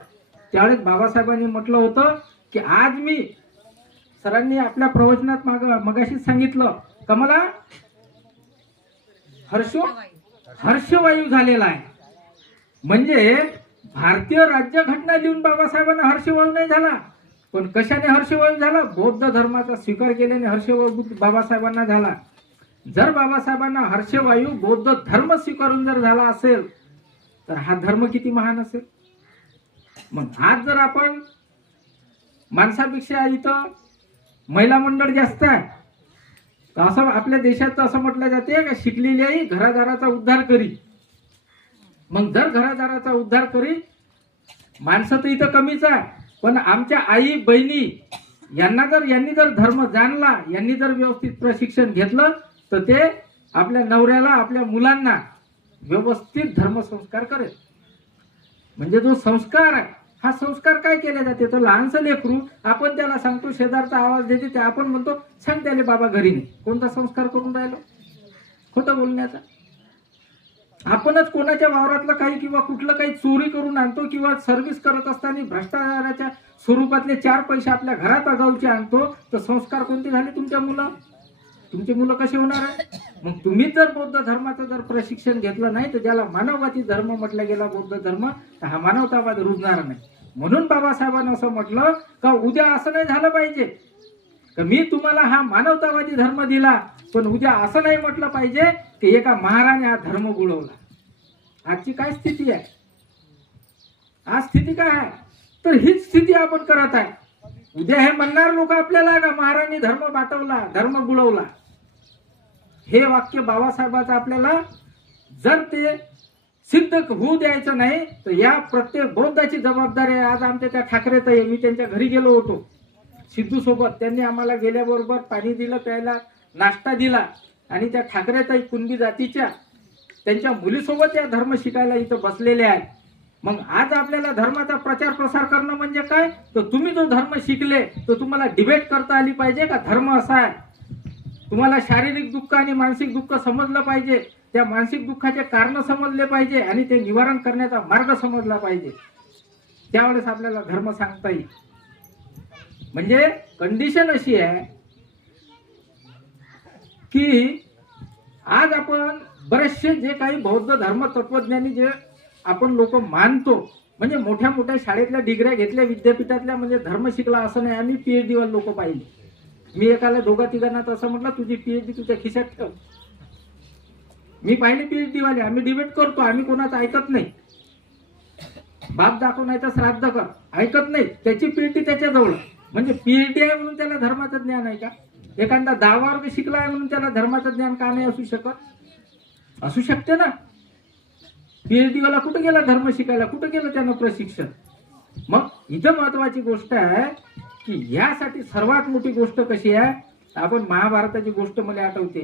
त्यावेळेस बाबासाहेबांनी म्हटलं होतं की आज मी, सरांनी आपल्या प्रवचनात मगाशी सांगितलं का मला हर्षवायू झालेला आहे. म्हणजे भारतीय राज्यघटना लिहून बाबासाहेबांना हर्षवायू नाही झाला, पण कशाने हर्षवायू झाला? बौद्ध धर्माचा स्वीकार केल्याने हर्षवायू बाबासाहेबांना झाला. जर बाबासाहेबांना हर्षवायू बौद्ध धर्म स्वीकारून जर झाला असेल तर हा धर्म किती महान असेल. मग आज जर आपण माणसापेक्षा इथं महिला मंडळ जास्त आहे, तर असं आपल्या देशात असं म्हटलं जाते का शिकलेली आई घरादाराचा उद्धार करी. मग जर घरादाराचा उद्धार करी, माणसं तर इथं कमीच आहे, पण आमच्या आई बहिणी यांनी जर धर्म जाणला, यांनी जर व्यवस्थित प्रशिक्षण घेतलं, तर ते आपल्या नवऱ्याला, आपल्या मुलांना व्यवस्थित धर्मसंस्कार करेल. म्हणजे जो संस्कार आहे, हा संस्कार काय केले जाते? तर लहानसं लेकरू आपण त्याला सांगतो, शेजारचा आवाज देते, ते आपण म्हणतो सांग त्याले बाबा घरी नाही. कोणता संस्कार करून राहिलो? खोटं बोलण्याचा. आपणच कोणाच्या वावरातलं काही किंवा कुठलं काही चोरी करून आणतो, किंवा सर्व्हिस करत असताना भ्रष्टाचाराच्या स्वरूपातले 4 पैसे आपल्या घरात अगाऊचे आणतो, तर संस्कार कोणते झाले तुमच्या मुलं? तुमचे मुलं कसे होणार आहे? मग तुम्ही जर बौद्ध धर्माचं जर प्रशिक्षण घेतलं नाही, तर ज्याला मानववादी धर्म म्हटला गेला बौद्ध धर्म, तर हा मानवतावाद रुजणार नाही. म्हणून बाबासाहेबांनी असं म्हटलं का उद्या असं नाही झालं पाहिजे का मी तुम्हाला हा मानवतावादी धर्म दिला, पण उद्या असं नाही म्हटलं पाहिजे की एका महाराने हा धर्म बुडवला. आजची काय स्थिती आहे? आज स्थिती काय आहे? तर हीच स्थिती आपण करत आहे. उद्या हे म्हणणार लोक आपल्याला का महाराणी धर्म बाटवला, धर्म बुडवला. हे वाक्य बाबासाहेबांचं आपल्याला जर ते सिद्ध होऊ द्यायचं नाही, तर या प्रत्येक बौद्धाची जबाबदारी आहे. आज आमच्या त्या ठाकरे ताई, मी त्यांच्या घरी गेलो होतो सिद्धू सोबत, त्यांनी आम्हाला गेल्याबरोबर पाणी दिलं प्यायला, नाश्ता दिला. आणि त्या ठाकरे ताई कुणबी जातीच्या, त्यांच्या मुलीसोबत या धर्म शिकायला इथं बसलेले आहेत. मग आज आपल्याला धर्माचा प्रचार प्रसार करणं म्हणजे काय? तर तुम्ही जो धर्म शिकले, तो तुम्हाला डिबेट करता आली पाहिजे का धर्म असा आहे. तुम्हाला शारीरिक दुःख आणि मानसिक दुःख समजलं पाहिजे, त्या मानसिक दुःखाचे कारण समजले पाहिजे, आणि ते निवारण करण्याचा मार्ग समजला पाहिजे. त्यावेळेस आपल्याला धर्म सांगता येईल. म्हणजे कंडिशन अशी आहे की आज आपण बरेचसे जे काही बौद्ध धर्म तत्वज्ञानी जे आपण लोक मानतो, म्हणजे मोठ्या मोठ्या शाळेतल्या डिग्र्या घेतल्या, विद्यापीठातल्या, म्हणजे धर्म शिकला असं नाही. आम्ही PhD वाले लोक पाहिले. मी एकाला 2-3 असं म्हटलं तुझी PhD तुझ्या खिशात ठेव. मी पाहिले PhD वाले. आम्ही डिबेट करतो, आम्ही कोणाचं ऐकत नाही. बाप दाखव नाही तर श्राद्ध कर, ऐकत नाही. त्याची PhD त्याच्याजवळ, म्हणजे PhD आहे म्हणून त्याला धर्माचं ज्ञान आहे का? एखादा 10 वर्ग शिकला आहे म्हणून त्याला धर्माचं ज्ञान का नाही असू शकत? असू शकते ना. PhD वाला कुठे गेला धर्म शिकायला? कुठे गेलं त्यानं प्रशिक्षण? मग इथं महत्वाची गोष्ट आहे की यासाठी सर्वात मोठी गोष्ट कशी आहे? आपण महाभारताची गोष्ट मला आठवते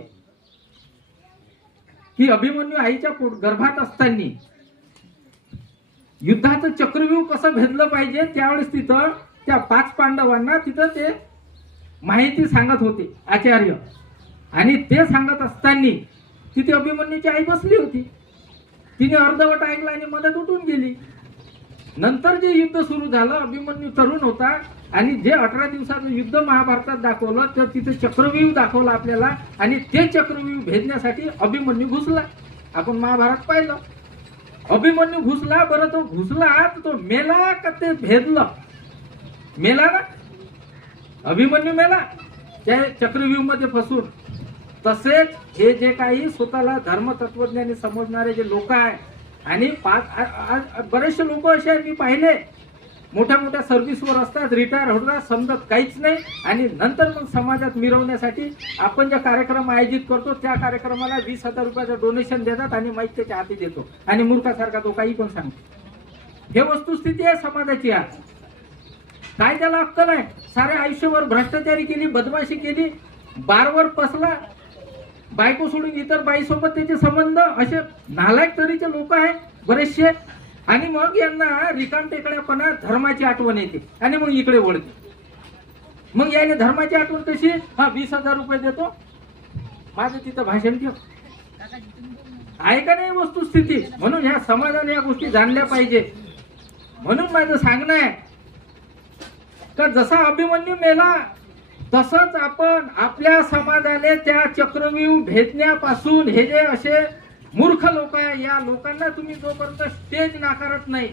की अभिमन्यू आईच्या गर्भात असताना युद्धाचं चक्रव्यूह कसं भेदलं पाहिजे, त्यावेळेस तिथं त्या 5 पांडवांना तिथं ते माहिती सांगत होते आचार्य. आणि ते सांगत असताना तिथे अभिमन्यूची आई बसली होती. तिने अर्धवट ऐकलं आणि मदत उठून गेली. नंतर जे युद्ध सुरू झालं, अभिमन्यू तरुण होता, आणि जे 18 दिवसाचं युद्ध महाभारतात दाखवलं, तर तिथे चक्रव्यूह दाखवलं आपल्याला. आणि ते चक्रव्यूह भेदण्यासाठी अभिमन्यू घुसला. आपण महाभारत पाहिलं. अभिमन्यू घुसला. बरं, तो घुसला तर तो मेला का ते भेदलं? मेला ना. अभिमन्यू मेला त्या चक्रव्यूह मध्ये फसून, तसेच हे जे काही स्वतःला धर्मतत्वज्ञानी समजणारे जे लोक आहे आणि बरेचसे लोक असे आहेत मी पाहिले, मोठ्या मोठ्या सर्व्हिसवर असतात, रिटायर होतात, समजत काहीच नाही, आणि नंतर मग समाजात मिरवण्यासाठी आपण जे कार्यक्रम आयोजित करतो त्या कार्यक्रमाला 20,000 रुपयाचं डोनेशन देतात आणि माईक त्याच्या हाती देतो आणि मूर्खासारखा तो काही पण सांगतो. हे वस्तुस्थिती आहे समाजाची. आज काय त्याला अक्कल आहे? सारे आयुष्यभर भ्रष्टाचारी केली, बदमाशी केली, बारवर पसला, बायको सोडून इतर बाईसोबत त्याचे संबंध, असे नालायक तरीचे लोक आहेत बरेचसे. आणि मग यांना रिकाम टेकड्यापणा धर्माची आठवण येते आणि मग इकडे वळते. मग याने धर्माची आठवण कशी? 20,000 रुपये देतो, माझं तिथं भाषण ठेव. आहे का नाही वस्तुस्थिती? म्हणून ह्या समाजाने या गोष्टी जाणल्या पाहिजे. म्हणून माझं सांगणं आहे का जसा अभिमन्यू मेला तसंच आपण आपल्या समाजाने त्या चक्रव्यूह भेदण्यापासून, हे जे असे मूर्ख लोक आहे या लोकांना तुम्ही जोपर्यंत स्टेज नाकारत नाही,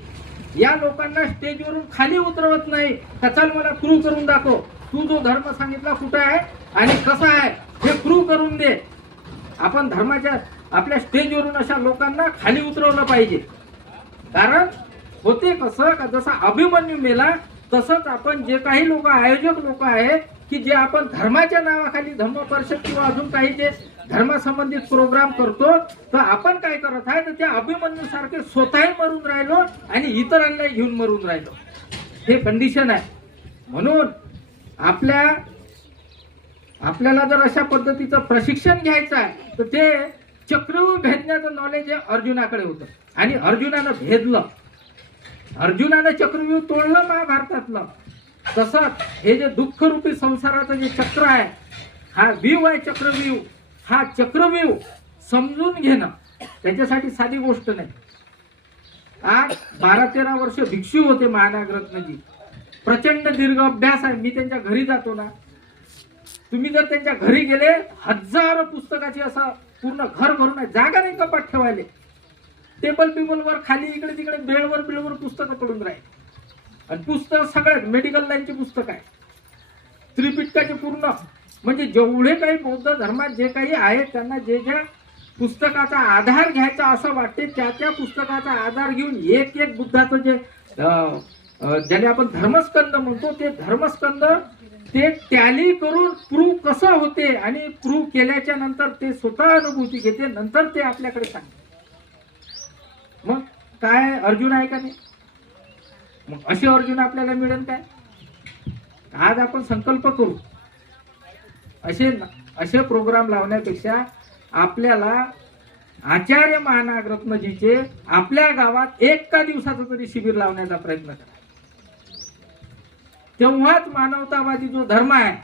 या लोकांना स्टेजवरून खाली उतरवत नाही, का चल मला प्रूव्ह करून दाखव, तू जो धर्म सांगितला कुठे आहे आणि कसा आहे हे प्रूव्ह करून दे. आपण धर्माच्या आपल्या स्टेजवरून अशा लोकांना खाली उतरवलं पाहिजे. कारण होते कसं का जसा अभिमन्यू मेला तसंच आपण जे काही लोक आयोजक लोक आहेत की जे आपण धर्माच्या नावाखाली धर्म परिषद किंवा अजून काही जे धर्मासंबंधित प्रोग्राम करतो, तर आपण काय करत आहे तर त्या अभिमन्यू सारखे स्वतःही मरून राहिलो आणि इतरांना घेऊन मरून राहिलो. हे कंडिशन आहे. म्हणून आपल्याला जर अशा पद्धतीचं प्रशिक्षण घ्यायचं आहे तर ते चक्रव्यूह भेदण्याचं नॉलेज हे अर्जुनाकडे होतं आणि अर्जुनानं भेदलं. अर्जुनानं चक्रव्यूह तोडलं महाभारतातलं. तसंच हे जे दुःखरूपी संसाराचं जे चक्र आहे, हा व्यूह आहे चक्रव्यूह, हा चक्रव्यूह समजून घेणं त्याच्यासाठी साधी गोष्ट नाही. आज 12-13 वर्ष भिक्षू होते महानागरत्नजी. प्रचंड दीर्घ अभ्यास आहे. मी त्यांच्या घरी जातो ना, तुम्ही जर त्यांच्या घरी गेले, हजारो पुस्तकाची असं पूर्ण घर भरून आहे, जागा नाही कपाट ठेवायले. टेबलवर खाली इकडे तिकडे बेडवर पुस्तकं पडून राहील. आणि पुस्तक सगळ्यात मेडिकल लाईनची पुस्तक आहे, त्रिपिटकाचे पूर्ण. म्हणजे जेवढे काही बौद्ध धर्मात जे काही आहे त्यांना जे ज्या पुस्तकाचा आधार घ्यायचा असं वाटते त्या पुस्तकाचा आधार घेऊन एक बुद्धाचं जे ज्याने आपण धर्मस्कंद म्हणतो ते धर्मस्कंद ते टॅली करून प्रूव्ह कसं होते आणि प्रूव्ह केल्याच्या नंतर ते स्वतः अनुभूती घेते, नंतर ते आपल्याकडे सांगते. मग काय अर्जुन आहे का नाही? मग असे अर्जुन आपल्याला मिळेल काय? आज आपण संकल्प करू. असे प्रोग्राम लावण्यापेक्षा आपल्याला आचार्य महानागरत्नजीचे आपल्या गावात एका दिवसाचं तरी शिबिर लावण्याचा प्रयत्न करा. तेव्हाच मानवतावादी जो धर्म आहे,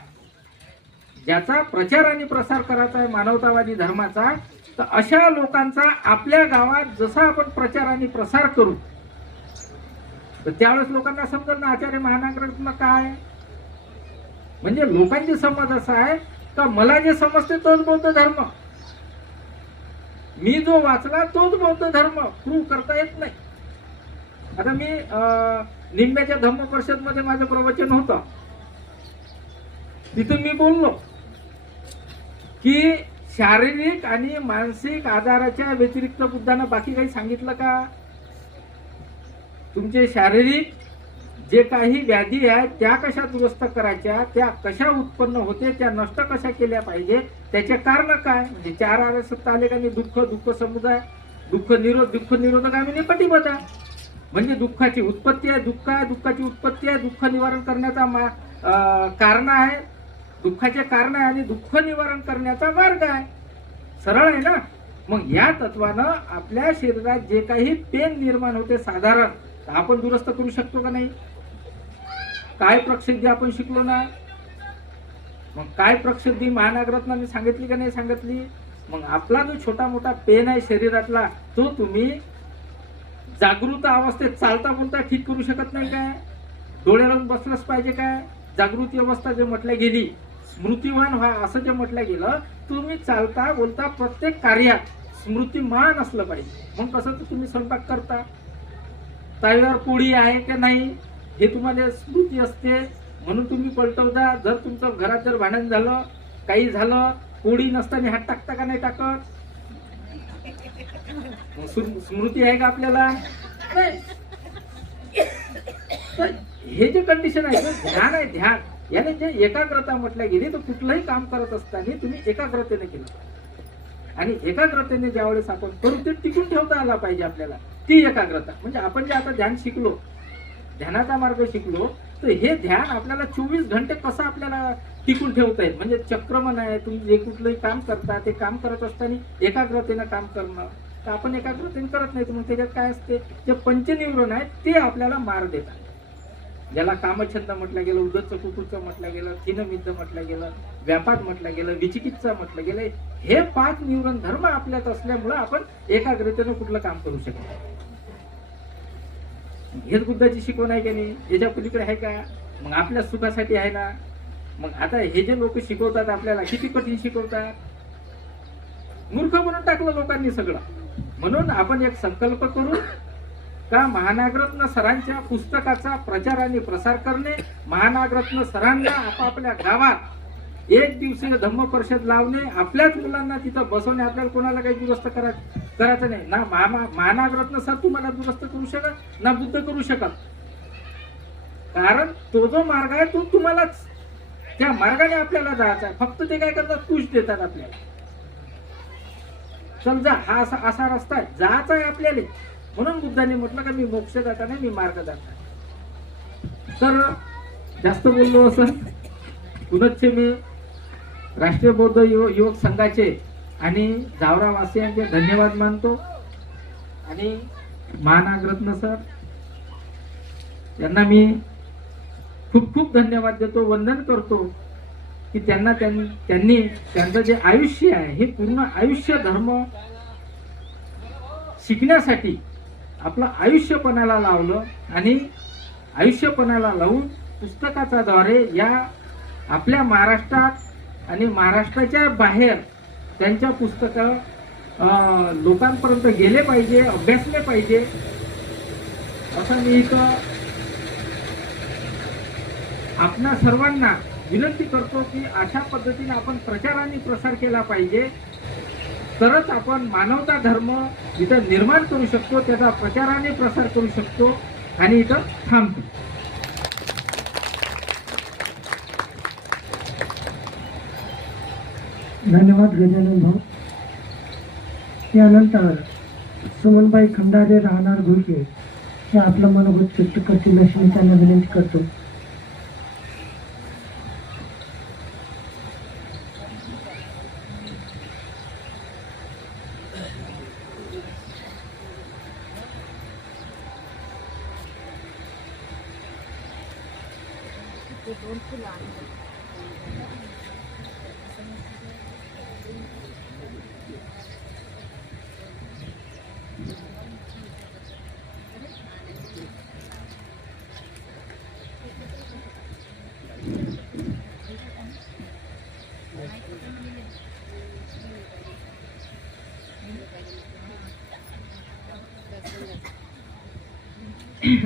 ज्याचा प्रचार आणि प्रसार करायचा आहे मानवतावादी धर्माचा, तर अशा लोकांचा आपल्या गावात जसा आपण प्रचार आणि प्रसार करू तर त्यावेळेस लोकांना समजेल ना आचार्य महानागरत्न काय. म्हणजे लोकांची समज असा आहे का मला जे समजते तोच बौद्ध धर्म, मी जो वाचला तोच बौद्ध धर्म, प्रूव्ह करता येत नाही. आता मी निंब्याच्या धम्म परिषद मध्ये माझं प्रवचन होतं, तिथून मी बोललो की शारीरिक आणि मानसिक आजाराच्या व्यतिरिक्त बुद्धानं बाकी काही सांगितलं का? तुमचे शारीरिक जे काही व्याधी आहेत त्या कशा दुरुस्त करायच्या, त्या कशा उत्पन्न होते, त्या नष्ट कशा केल्या पाहिजे, त्याचे कारण काय? म्हणजे 4 आर्यसत्य आले का नाही, दुःख समुदाय, दुःख निरोधक आम्ही निपटीबद्ध आहे. म्हणजे दुःखाची उत्पत्ती आहे, दुःख आहे, दुःखाची उत्पत्ती आहे, दुःख निवारण करण्याचा कारण आहे, दुःखाचे कारण आहे आणि दुःख निवारण करण्याचा मार्ग आहे. सरळ आहे ना. मग या तत्वानं आपल्या शरीरात जे काही पेन निर्माण होते साधारण आपण दुरुस्त करू शकतो का नाही? काय प्रक्षिद्धी आपण शिकलो ना. मग काय प्रक्षिद्धी महानागरत्नाने सांगितली का नाही सांगितली? मग आपला जो छोटा मोठा पेन आहे शरीरातला तो तुम्ही जागृत अवस्थेत चालता बोलता ठीक करू शकत नाही काय? डोळे लावून बसलंच पाहिजे काय? जागृती अवस्था जे म्हटल्या गेली, स्मृतिवान व्हा असं जे म्हटलं गेलं, तुम्ही चालता बोलता प्रत्येक कार्यात स्मृतिमान असलं पाहिजे. मग कसं तर तुम्ही स्वयंपाक करता, ताईवर पोळी आहे की नाही हे तुम्हाला स्मृती असते, म्हणून तुम्ही पलटवता. जर तुमचं घरात जर भांडण झालं, काही झालं, पोळी नसताना हात टाकता का नाही टाकत? स्मृती आहे का आपल्याला? नाही. तर हे जे कंडिशन आहे ना, ध्यान आहे, ध्यान याने जे एकाग्रता म्हटल्या गेली, तर कुठलंही काम करत असताना तुम्ही एकाग्रतेने केलं. आणि एकाग्रतेने ज्यावेळेस आपण करू ते टिकून ठेवता आला पाहिजे आपल्याला. ती एकाग्रता म्हणजे आपण जे आता ध्यान शिकलो, ध्यानाचा मार्ग शिकलो, तर हे ध्यान आपल्याला 24 घंटे कसं आपल्याला टिकून ठेवता येईल. म्हणजे चक्रमन आहे, तुम्ही जे कुठलंही काम करता ते काम करत असताना एकाग्रतेनं काम करणं. तर आपण एकाग्रतेने करत नाही, तर मग त्याच्यात काय असते, जे पंचन्यूरॉन आहेत ते आपल्याला मार देतात. ज्याला कामछंद म्हटलं गेलं, उद्धच कुकुरचं म्हटलं गेलं, थिनमिद्ध म्हटलं गेलं, व्यापार म्हटलं गेलं, विचिकित्सा म्हटलं गेलं, हे 5 न्यूरॉन धर्म आपल्यात असल्यामुळं आपण एकाग्रतेनं कुठलं काम करू शकतो. हेच बुद्धाची शिकवण आहे की नाही? याच्या पलीकडे आहे का? मग आपल्या सुखासाठी आहे ना. मग आता हे जे लोक शिकवतात आपल्याला किती कठीण शिकवतात, मूर्ख म्हणून टाकलं लोकांनी सगळं. म्हणून आपण एक संकल्प करू का महानागरत्न सरांच्या पुस्तकाचा प्रचार आणि प्रसार करणे, महानागरत्न सरांना आपापल्या गावात 1 दिवसीय धम्म परिषद लावणे, आपल्याच मुलांना तिथं बसवणे. आपल्याला कोणाला काही दुरुस्त करायचं नाही ना. महानागरत्न सर तुम्हाला दुरुस्त करू शकत ना, बुद्ध करू शकत. कारण तो जो मार्ग आहे तो तुम्हालाच, त्या मार्गाने आपल्याला जायचा आहे. फक्त ते काय करतात, पुश देतात आपल्याला. समजा हा असा रस्ता आहे, जायचा आहे आपल्याला. म्हणून बुद्धाने म्हटलं का मी मोक्षदाता नाही, मी मार्गदाता. तर जास्त बोललो असं. पुनश्च मी राष्ट्रीय बौद्ध युवक संघाचे आणि जावरा वासियांचे धन्यवाद मानतो. आणि महानागरत्न सर यांना मी खूप खूप धन्यवाद देतो, वंदन करतो की त्यांनी त्यांचं जे आयुष्य आहे हे पूर्ण आयुष्य धर्म शिकण्यासाठी आपलं आयुष्यपणाला लावलं. आणि आयुष्यपणाला लावून पुस्तकाच्या द्वारे या आपल्या महाराष्ट्रात आणि महाराष्ट्राच्या बाहेर त्यांच्या पुस्तकं लोकांपर्यंत गेले पाहिजे, अभ्यासले पाहिजे, असं मी इथं आपणा सर्वांना विनंती करतो की अशा पद्धतीने आपण प्रचार आणि प्रसार केला पाहिजे. तरच आपण मानवता धर्म इथं निर्माण करू शकतो, त्याचा प्रचार आणि प्रसार करू शकतो. आणि इथं थांबतो. धन्यवाद गजानन भाऊ. यानंतर सुमनबाई खंडारे राहणार घोडके हे आपलं मनोगत व्यक्त करतील अशी मी त्यांना विनंती करतो.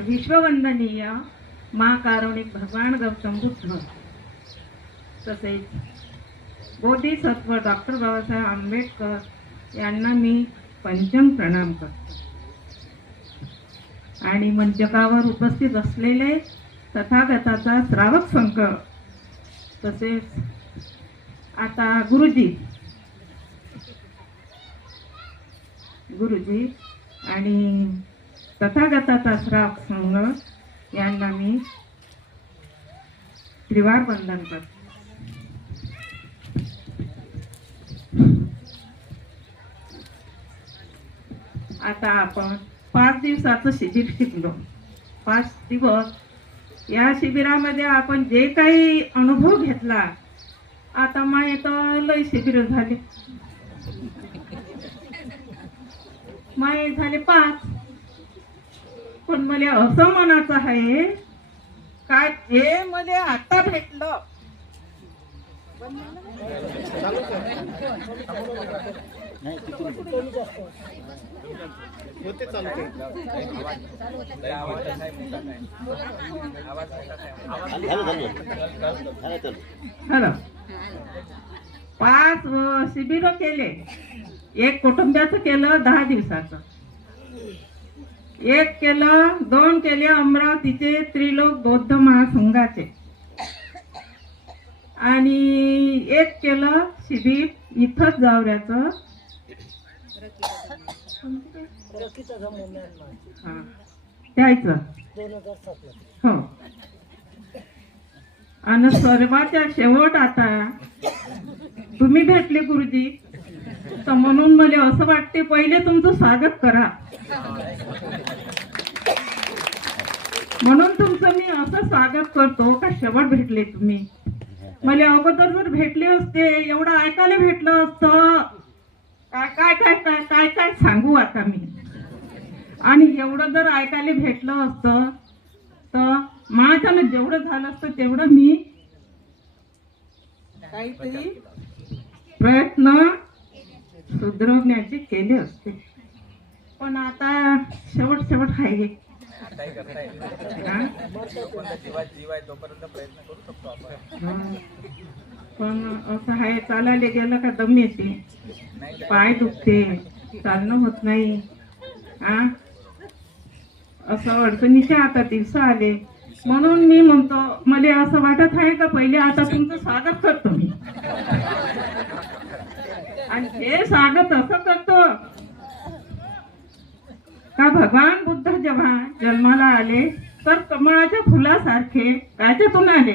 विश्ववंदनीय महाकारुणिक भगवान गौतम बुद्ध तसेच बोधिसत्व डॉक्टर बाबासाहेब आंबेडकर यांना मी पंचम प्रणाम करतो. आणि मंचकावर उपस्थित असलेले तथागताचा श्रावक संघ तसेच आता गुरुजी आणि तथागताचा श्रावक संघ यांना मी त्रिवार वंदन करतो. आता आपण 5 दिवसाचं शिबिर शिकलो. 5 दिवस या शिबिरामध्ये आपण जे काही अनुभव घेतला, आता माय तर लय शिबिर झाले, माय झाले 5. पण मला असं म्हणायचं आहे का जे मला आता भेटलं होते चालते. हॅलो 5 शिबिर केले. एक कुटुंबाचं केलं 10 दिवसाचं, एक केलं 2 केले अमरावतीचे त्रिलोक बौद्ध महासंघाचे, आणि एक केलं शिबिर इथंच जावऱ्याचं त्याचं. हो, आणि सर्वाच्या शेवट आता तुम्ही भेटले गुरुजी, तर म्हणून मला असं वाटते पहिले तुमचं स्वागत करा. म्हणून तुमचं मी असं स्वागत करतो का शेवट भेटले तुम्ही. मला अगोदर जर भेटले असते एवढं ऐकायला भेटलं असतं. काय काय काय काय काय काय सांगू आता मी. आणि एवढं जर ऐकायला भेटलं असतं तर माझ्यानं जेवढं झालं असतं तेवढं मी काहीतरी प्रयत्न सुधरवण्याचे केले असते. पण आता शेवट आहे. पण असं आहे, चालायला गेलं का दम येते, पाय दुखते, चालणं होत नाही. असं अडचणीचे आता दिवस आले. म्हणून मी म्हणतो मला असं वाटत आहे का पहिले आता तुमचं स्वागत करतो मी. आणि हे स्वागत असं करतो का भगवान बुद्ध जेव्हा जन्माला आले तर कमळाच्या फुलासारखे काच्यातून आले,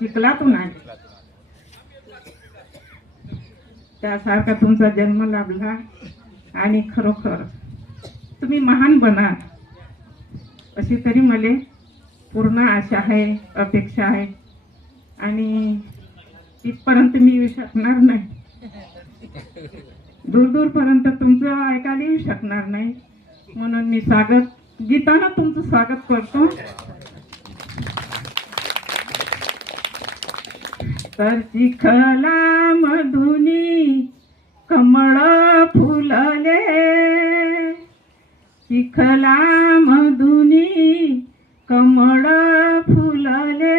चिखलातून आले. त्यासारखा तुमचा जन्म लाभला आणि खरोखर तुम्ही महान बना अशी तरी मला पूर्ण आशा आहे, अपेक्षा आहे. आणि तिथपर्यंत मी येऊ शकणार नाही, दूरपर्यंत तुमचं ऐकायला येऊ शकणार नाही. म्हणून मी स्वागत गीतानं तुमचं स्वागत करतो. तर चिखला मधुनी कमळ फुलले, चिखला मधुनी कमळ फुलले,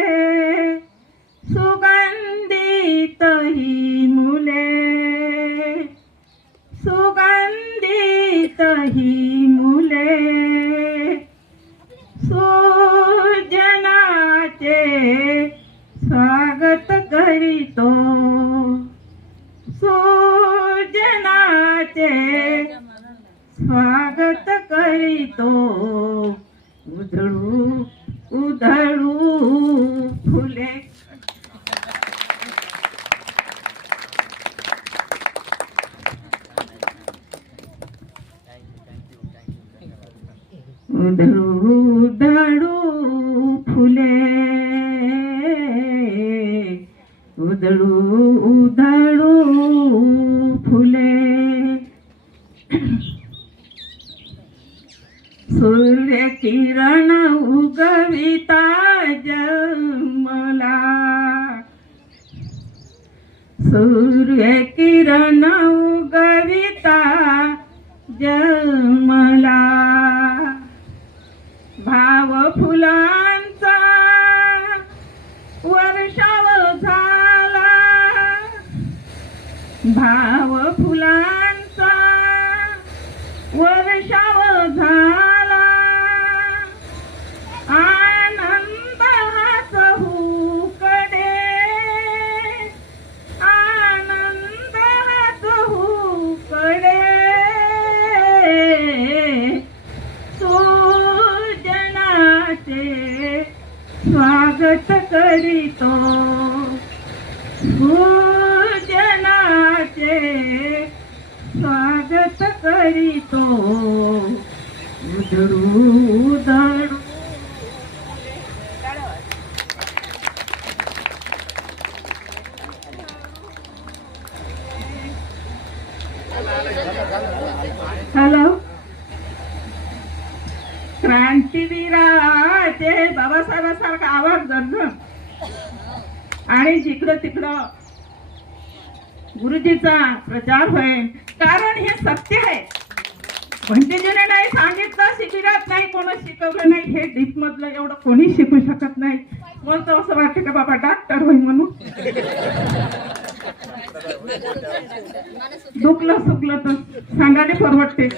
सुगंधित ही मुले, सुगंधित ही मुले, सुजनाचे स्वागत करीतो, सुजनाचे स्वागत करीतो, उधळू उधळू फुले. उधळू उधळू फुले, उधळू उधळू फुले, सूर्य किरण उगविता जन्मला, सूर्य किरण उगविता जन्मला, भाव फुलांचा वर्षाव झाला, भाव फुलांचा वर्षाव झाला, आनंद हाच हुकडे, आनंद हाच हुकडे, सुजनाचे स्वागत करीतो, सुजनाचे स्वागत करीतो, उधळू उधळू. हॅलो, क्रांतीवीराचे बाबासाहेबांसारखा आवाज गरज आणि जिकडं तिकडं गुरुजीचा प्रचार होईल, कारण हे सत्य आहे. भंतेजीने नाही सांगितलं, शिबिरात नाही कोणी शिकवलं नाही, हे डीप मधलं एवढं कोणी शिकू शकत नाही. मला तर असं वाटतं का बाबा डॉक्टर होईल म्हणून. दुखलं सुकलं तर सांगाने परवडते.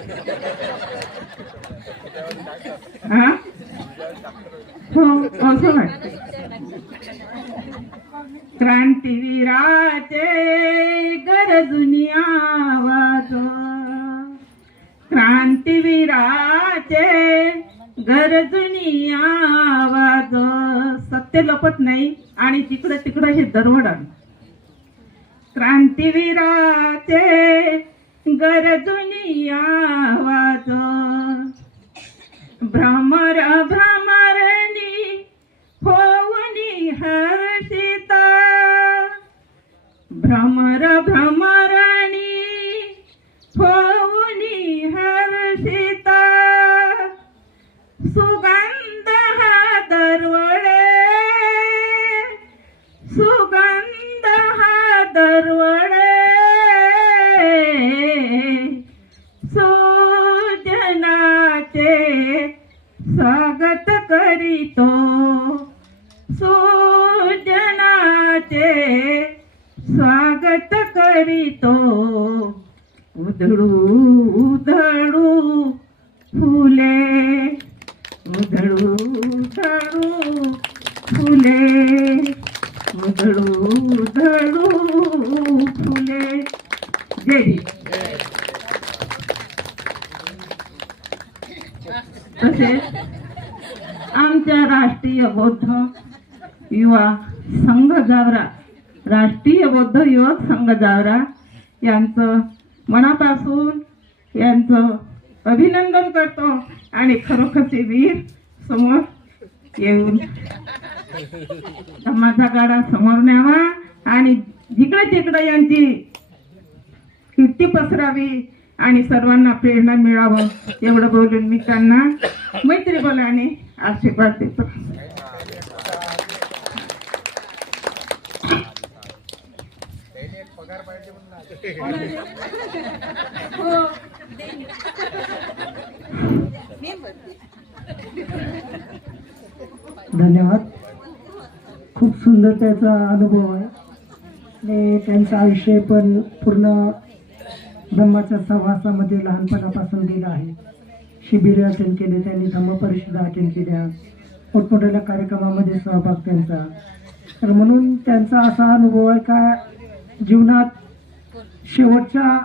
हा हो असं आहे. क्रांतीवीराचे गरजुनी आवाज, क्रांतीवीराचे गरजुनी आवाज. सत्य लपत नाही आणि तिकडं तिकडं हे दरवडण. क्रांतीवीराचे गरजुनी आवाज, भ्रमर भ्रमरणी होऊनी हर्षिता, भ्रमर भ्रमरणी होऊनी हर्षिता. सुगंध हा दरवळे, सुगंध हा दरवळे. सुजनाचे स्वागत करीतो, सुजनाचे स्वागत करीतो. उधळू उधळू फुले, उधळू उधळू फुले, उधळू उधळू फुले. जय भीम. तसेच आमच्या राष्ट्रीय बौद्ध युवा संघ जावरा, राष्ट्रीय बौद्ध युवक संघ जावरा यांचं मनापासून यांचं अभिनंदन करतो. आणि खरोखरचे वीर समोर येऊन धम्माचा गाडा समोर न्यावा आणि जिकडे तिकडे यांची कीर्ती पसरावी आणि सर्वांना प्रेरणा मिळावं, एवढं बोलून मी त्यांना मैत्री बोलाने आशीर्वाद देतो. धन्यवाद. खूप सुंदर त्याचा अनुभव आहे आणि त्यांचं आयुष्य पण पूर्ण धम्माच्या सहवासामध्ये लहानपणापासून गेलं आहे. शिबिरे अटेंड केले त्यांनी, धम्मपरिषदा अटेंड केल्या, मोठमोठ्या कार्यक्रमामध्ये सहभाग त्यांचा. तर म्हणून त्यांचा असा अनुभव आहे का जीवनात शेवटच्या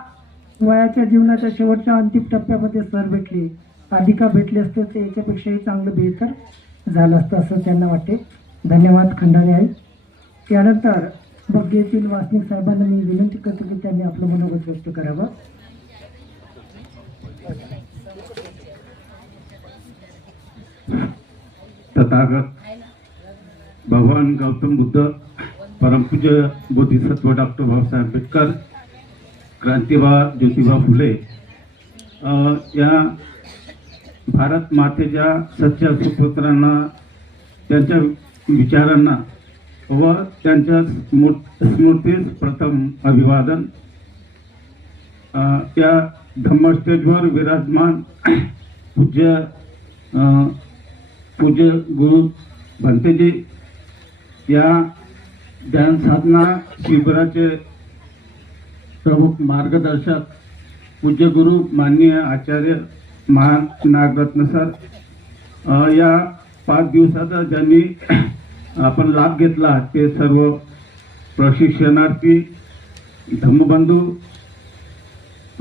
वयाच्या जीवनाच्या शेवटच्या अंतिम टप्प्यामध्ये सर भेटले, अधिका भेटले असते तर याच्यापेक्षाही चांगलं बेहतर झालं असतं असं त्यांना वाटते. धन्यवाद खंडारे आहे. त्यानंतर बग्गेतील वासनिक साहेबांना मी विनंती करतो की त्यांनी आपलं मनोगत व्यक्त करावं. तथागत भगवान गौतम बुद्ध, परमपूज्य बोधिसत्व डॉक्टर बाबासाहेब आंबेडकर, क्रांतिबा ज्योतिबा फुले या भारत मातेच्या सच्च्या सुपुत्रांना, त्यांच्या विचारांना व त्यांच्या स्मृतीस प्रथम अभिवादन. त्या धम्मस्टेजवर विराजमान पूज्य गुरु भंतेजी, या ध्यान साधना शिबिराचे प्रमुख मार्गदर्शक पूज्य गुरु माननीय आचार्य महान नागरत्न सर, या 5 दिवसाचा ज्यांनी आपण लाभ घेतला ते सर्व प्रशिक्षणार्थी, धम्मबंधू,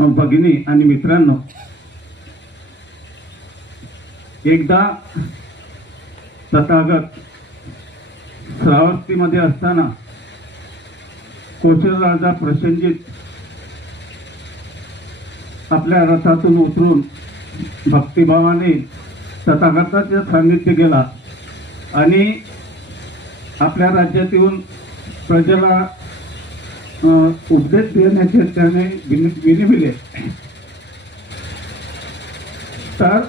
भगिनी आणि मित्रांनो, एकदा तथागत श्रावस्तीमध्ये असताना कोशल राजा प्रसंजित आपल्या रथातून उतरून भक्तिभावाने तथागताच्या सान्निध्य गेला आणि आपल्या राज्यात येऊन प्रजेला उपदेश देण्याचे त्याने विनिविले. तर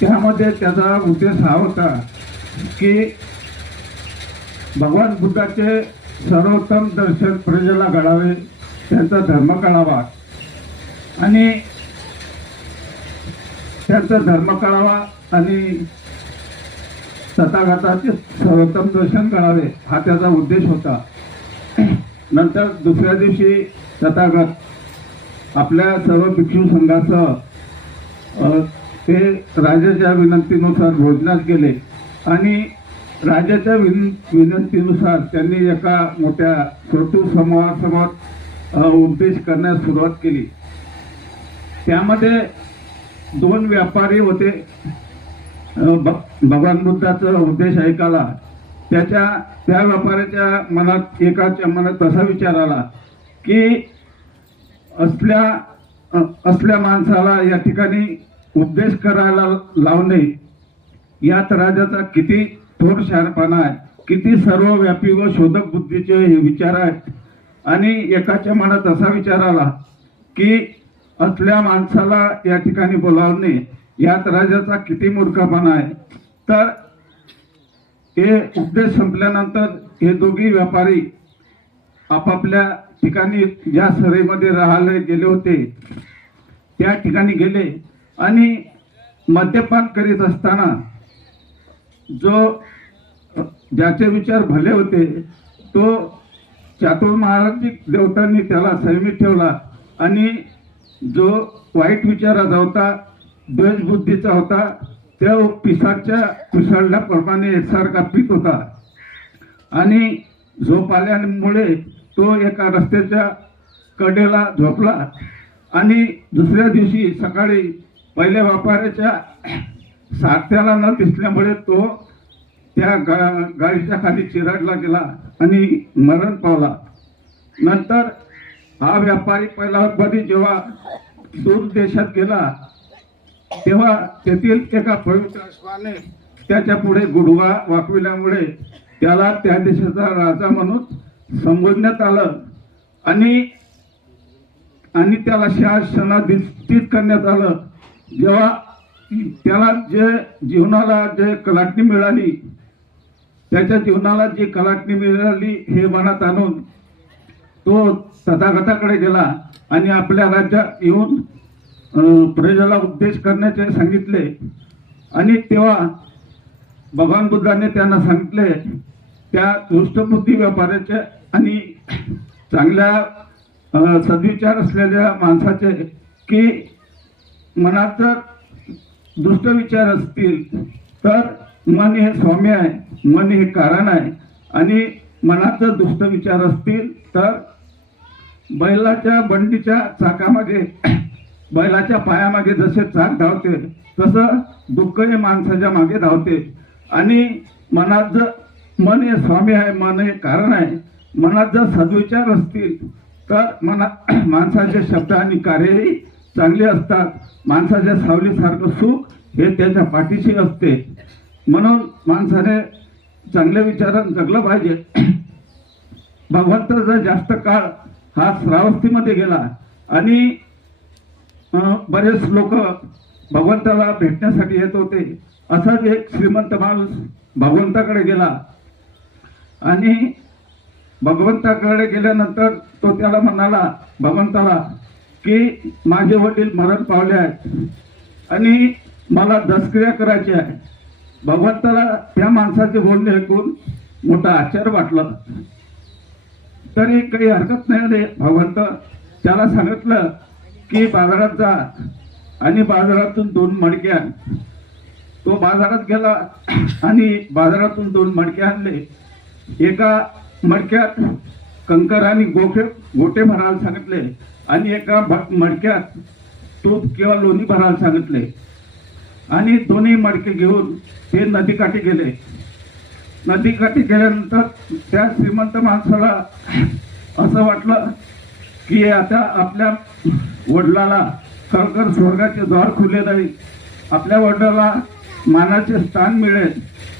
त्यामध्ये त्याचा उद्देश हा होता की भगवान बुद्धाचे सर्वोत्तम दर्शन प्रजेला घडावे त्यांचा धर्म कळावा आणि तथागताचे सर्वोत्तम दर्शन करावे हा त्याचा उद्देश होता. नंतर दुसऱ्या दिवशी तथागत आपल्या सर्व भिक्षू संघासह ते राजाच्या विनंतीनुसार भोजनास गेले आणि राजाच्या विनंतीनुसार त्यांनी एका मोठ्या श्रोतृ समूहासमोर उपदेश करण्यास सुरुवात केली. त्यामध्ये 2 व्यापारी होते. भगवान बुद्धाचा उपदेश ऐकायला त्या व्यापाऱ्याच्या मनात एकाच्या मनात असा विचार आला की असल्या माणसाला या ठिकाणी उपदेश करायला लावणे यात राजाचा किती थोर शहाणपणा आहे, किती सर्वव्यापी व शोधक बुद्धीचे हे विचार आहेत. आणि एकाच्या मनात असा विचार आला की असल्या माणसाला या ठिकाणी बोलावणे यात राजाचा किती मूर्खपणा आहे. तर हे उपदेश संपल्यानंतर हे दोघी व्यापारी आपापल्या ठिकाणी ज्या सरेमध्ये राहायला गेले होते त्या ठिकाणी गेले आणि मद्यपान करीत असताना ज्याचे विचार भले होते तो चातुर्मासिक देवतांनी त्याला संयमित ठेवला आणि जो वाईट विचाराचा होता, द्वेषबुद्धीचा होता, तो पिसाळल्याप्रमाणे एकसारखा पीत होता आणि झोप आल्यामुळे तो एका रस्त्याच्या कडेला झोपला. आणि दुसऱ्या दिवशी सकाळी पहिल्या व्यापाऱ्याच्या सारथ्याला न दिसल्यामुळे तो त्या गाडीच्या खाली चिरडला गेला आणि मरण पावला. नंतर हा व्यापारी पहिला बरी जेव्हा दूर देशात गेला तेव्हा तेथील एका पवित्र अश्वाने त्याच्या पुढे गुडघा वाकविल्यामुळे त्याला त्या देशाचा राजा म्हणून संबोधण्यात आलं आणि त्याला शासनाधिष्ठित करण्यात आलं. जेव्हा त्याला जीवनाला कलाटणी मिळाली, त्याच्या जीवनाला जी कलाटणी मिळाली हे मनात आणून तो तथागताकडे गेला आणि आपल्या राज्यात येऊन प्रजेला उपदेश करण्याचे सांगितले. आणि तेव्हा भगवान बुद्धाने त्यांना सांगितले त्या दुष्टबुद्धी व्यापाऱ्याचे आणि चांगल्या सद्विचार असलेल्या माणसाचे की मनात जर दुष्ट विचार असतील तर मन हे सौम्य आहे, मन हे कारण आहे. आणि मनात जर दुष्ट विचार असतील तर बैलाच्या बंडीच्या चाकामागे, बैलाच्या पायामागे जसे चाक धावते तसं दुःख हे माणसाच्या मागे धावते. आणि मनात जर मन हे स्वामी आहे, मन हे कारण आहे, मनात जर सद्विचार असतील तर माणसाचे शब्द आणि कार्यही चांगले असतात. माणसाच्या सावलीसारखं सुख हे त्याच्या पाठीशी असते. म्हणून माणसाने चांगल्या विचारात जगलं पाहिजे. भगवंताचा जास्त काळ हा श्रावस्तीमध्ये गेला आणि बरेच लोक भगवंताला भेटण्यासाठी येत होते. असाच एक श्रीमंत माणूस भगवंताकडे गेला आणि भगवंताकडे गेल्यानंतर तो त्याला म्हणाला भगवंताला की माझे वडील मरण पावले आहेत आणि मला दशक्रिया करायची आहे. भगवंताला त्या माणसाचे बोलणे ऐकून मोठा आश्चर्य वाटलं. तरी काही हरकत नाही रे. भगवंत त्याला सांगितलं की बाजारात जा आणि बाजारातून 2 मडके आण. तो बाजारात गेला आणि बाजारातून 2 मडके आणले. एका मडक्यात कंकर आणि गोटे भरायला सांगितले आणि एका मडक्यात तूप किंवा लोणी भरायला सांगितले. आणि दोन्ही मडके घेऊन ते नदीकाठी गेले. नदीकाठी गेल्यानंतर त्या श्रीमंत माणसाला असं वाटलं की आता आपल्या वडिलाला खरोखर स्वर्गाचे द्वार खुले नाही, आपल्या वडिलाला मानाचे स्थान मिळेल.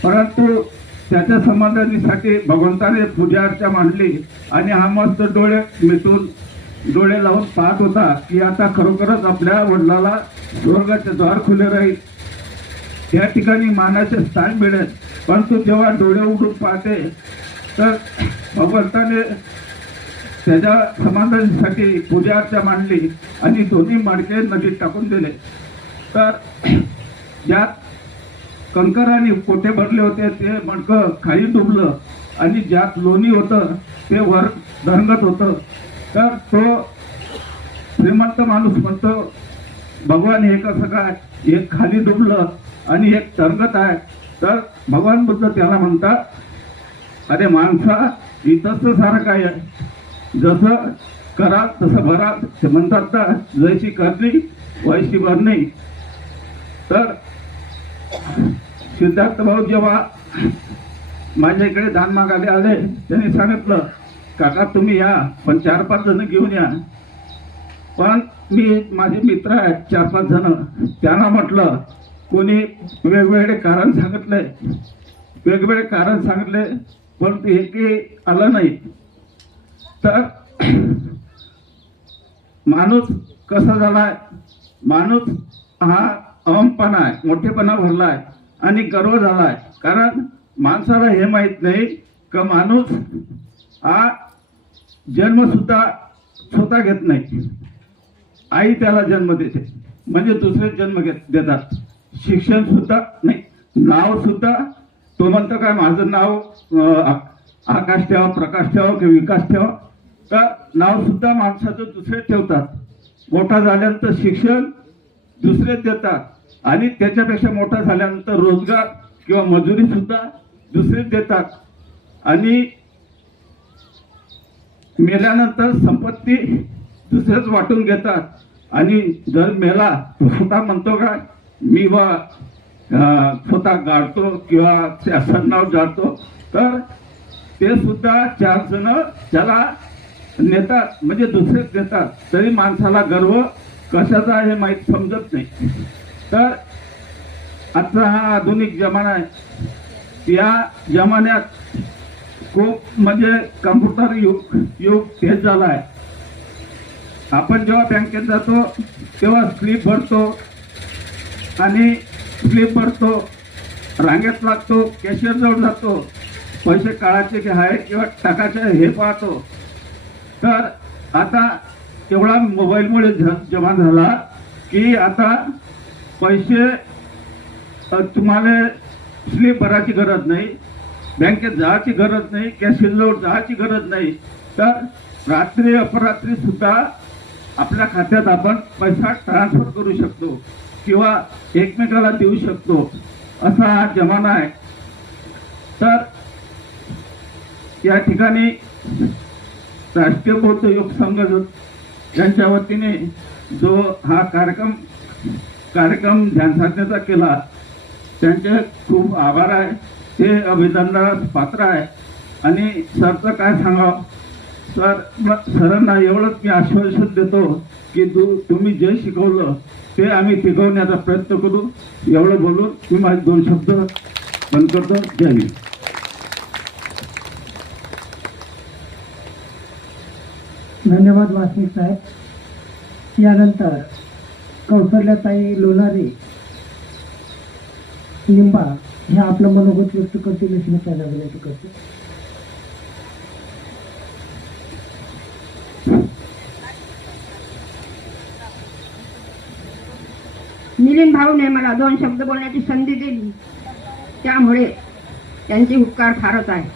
परंतु त्याच्या समाधानीसाठी भगवंताने पूजा अर्चा मांडली आणि हा मस्त डोळे मिटून डोळे लावून पाहत होता की आता खरोखरच आपल्या वडिलाला स्वर्गाचे द्वार खुले राहील, त्या ठिकाणी मानाचे स्थान मिळेल. परंतु जेव्हा डोळे उघडून पाहते तर भगवंताने त्याच्या समाधानासाठी पूजा अर्चा मांडली आणि दोन्ही मडके नदीत टाकून दिले. तर ज्यात कंकर आणि कोठे भरले होते ते मडकं खाली डुबलं आणि ज्यात लोणी होतं ते वर धरंगत होतं. तर तो श्रीमंत माणूस म्हणतो, भगवान हे कसं काय, एक खाली डुबलं आणि एक तरंगत आहे. तर भगवान बुद्ध त्याला म्हणतात, अरे माणसा, इथंच सारं काय आहे, जसं कराल तसं भराल. ते म्हणतात ना, जैशी करली वैशी भरणी. तर सिद्धार्थ भाऊ जेव्हा माझ्या इकडे दान मागायला आले, त्यांनी सांगितलं, काका तुम्ही या, पण 4-5 जण घेऊन या. पण मी माझे मित्र आहेत 4-5 जण, त्यांना म्हटलं, कोणी वेगवेगळे कारण सांगितले, पण ते एकही आलं नाही. तर माणूस कसा झालाय, माणूस हा अहमपणा आहे, मोठेपणा भरलाय आणि गर्व झालाय. कारण माणसाला हे माहीत नाही का माणूस हा जन्म सुद्धा स्वतः घेत नाही, आई त्याला जन्म देते, म्हणजे दुसरे जन्म देतात. शिक्षण सुद्धा नाही, नाव सुद्धा तो म्हणतो काय माझं नाव आकाश ठेवा, प्रकाश ठेवा किंवा विकास ठेवा. तर नाव सुद्धा माणसाचं दुसरे ठेवतात. मोठा झाल्यानंतर शिक्षण दुसरेच देतात आणि त्याच्यापेक्षा मोठा झाल्यानंतर रोजगार किंवा मजुरी सुद्धा दुसरेच देतात. आणि मेल्यानंतर संपत्ती दुसरेच वाटून घेतात. आणि जर मेला तो स्वतः म्हणतो का मी स्वतः गाडतो किंवा सन्नाव जाळतो. तर ते सुद्धा 4 जण त्याला नेतात, म्हणजे दुसरेच देतात. तरी माणसाला गर्व कशाचा हे माहीत समजत नाही. तर आजचा हा आधुनिक जमाना आहे, या जमान्यात खूप म्हणजे कम्प्युटर युग तेज झाला आहे. आपण जेव्हा बँकेत जातो तेव्हा स्लिप भरतो, रांगेत लागतो, कॅशियर जवळ जातो, पैसे काढायचे की आहे किंवा टाकायचे हे पाहतो. तर आता एवढा मोबाईलमुळे जमा झाला की आता पैसे तुम्हाला स्लिप भरायची गरज नाही, बँकेत जायची गरज नाही, कॅशियरजवळ जायची गरज नाही. तर रात्री अपरात्री सुद्धा आपल्या खात्यात आपण पैसा ट्रान्सफर करू शकतो किंवा एकमेकाला देऊ शकतो, असा हा जमाना आहे. तर या ठिकाणी राष्ट्रीय बौद्ध योग संघ यांच्या वतीने जो हा कार्यक्रम ध्यान साधनेचा केला, त्यांचे खूप आभार आहे. ते अभिनंदनास पात्र आहे. आणि सरचं काय सांगावं, सरांना एवढंच मी आश्वासन देतो की तुम्ही जे शिकवलं ते आम्ही टिकवण्याचा प्रयत्न करू. एवढं बोलून मी माझे 2 शब्द बंद करतो. जय हिंद. धन्यवाद वासनिक साहेब. यानंतर कौशल्याताई लोणारे लिंबा हे आपलं मनोगत व्यक्त करतील अशी मी त्यांना विनंती करतो. मिलिंद भाऊने मला 2 शब्द बोलण्याची संधी दिली, त्यामुळे त्यांचे उपकार फारच आहे.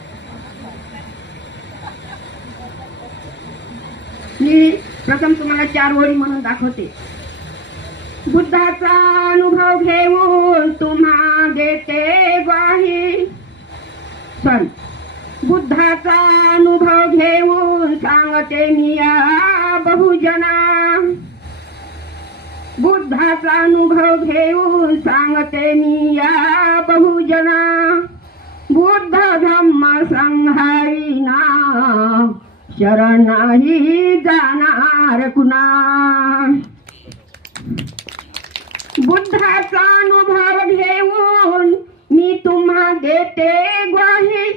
मी प्रथम तुम्हाला 4 ओळी म्हणून दाखवते. बुद्धाचा अनुभव घेऊन तुम्हा देते ग्वाही, बुद्धाचा अनुभव घेऊन सांगते मी या बहुजना, बुद्धाचा अनुभव घेऊन सांगते मी या बहुजना, बुद्ध धम्म संहारिना शरण नाही जाणार कुणा. बुद्धाचा अनुभव घेऊन मी तुम्हा देते ग्वाही,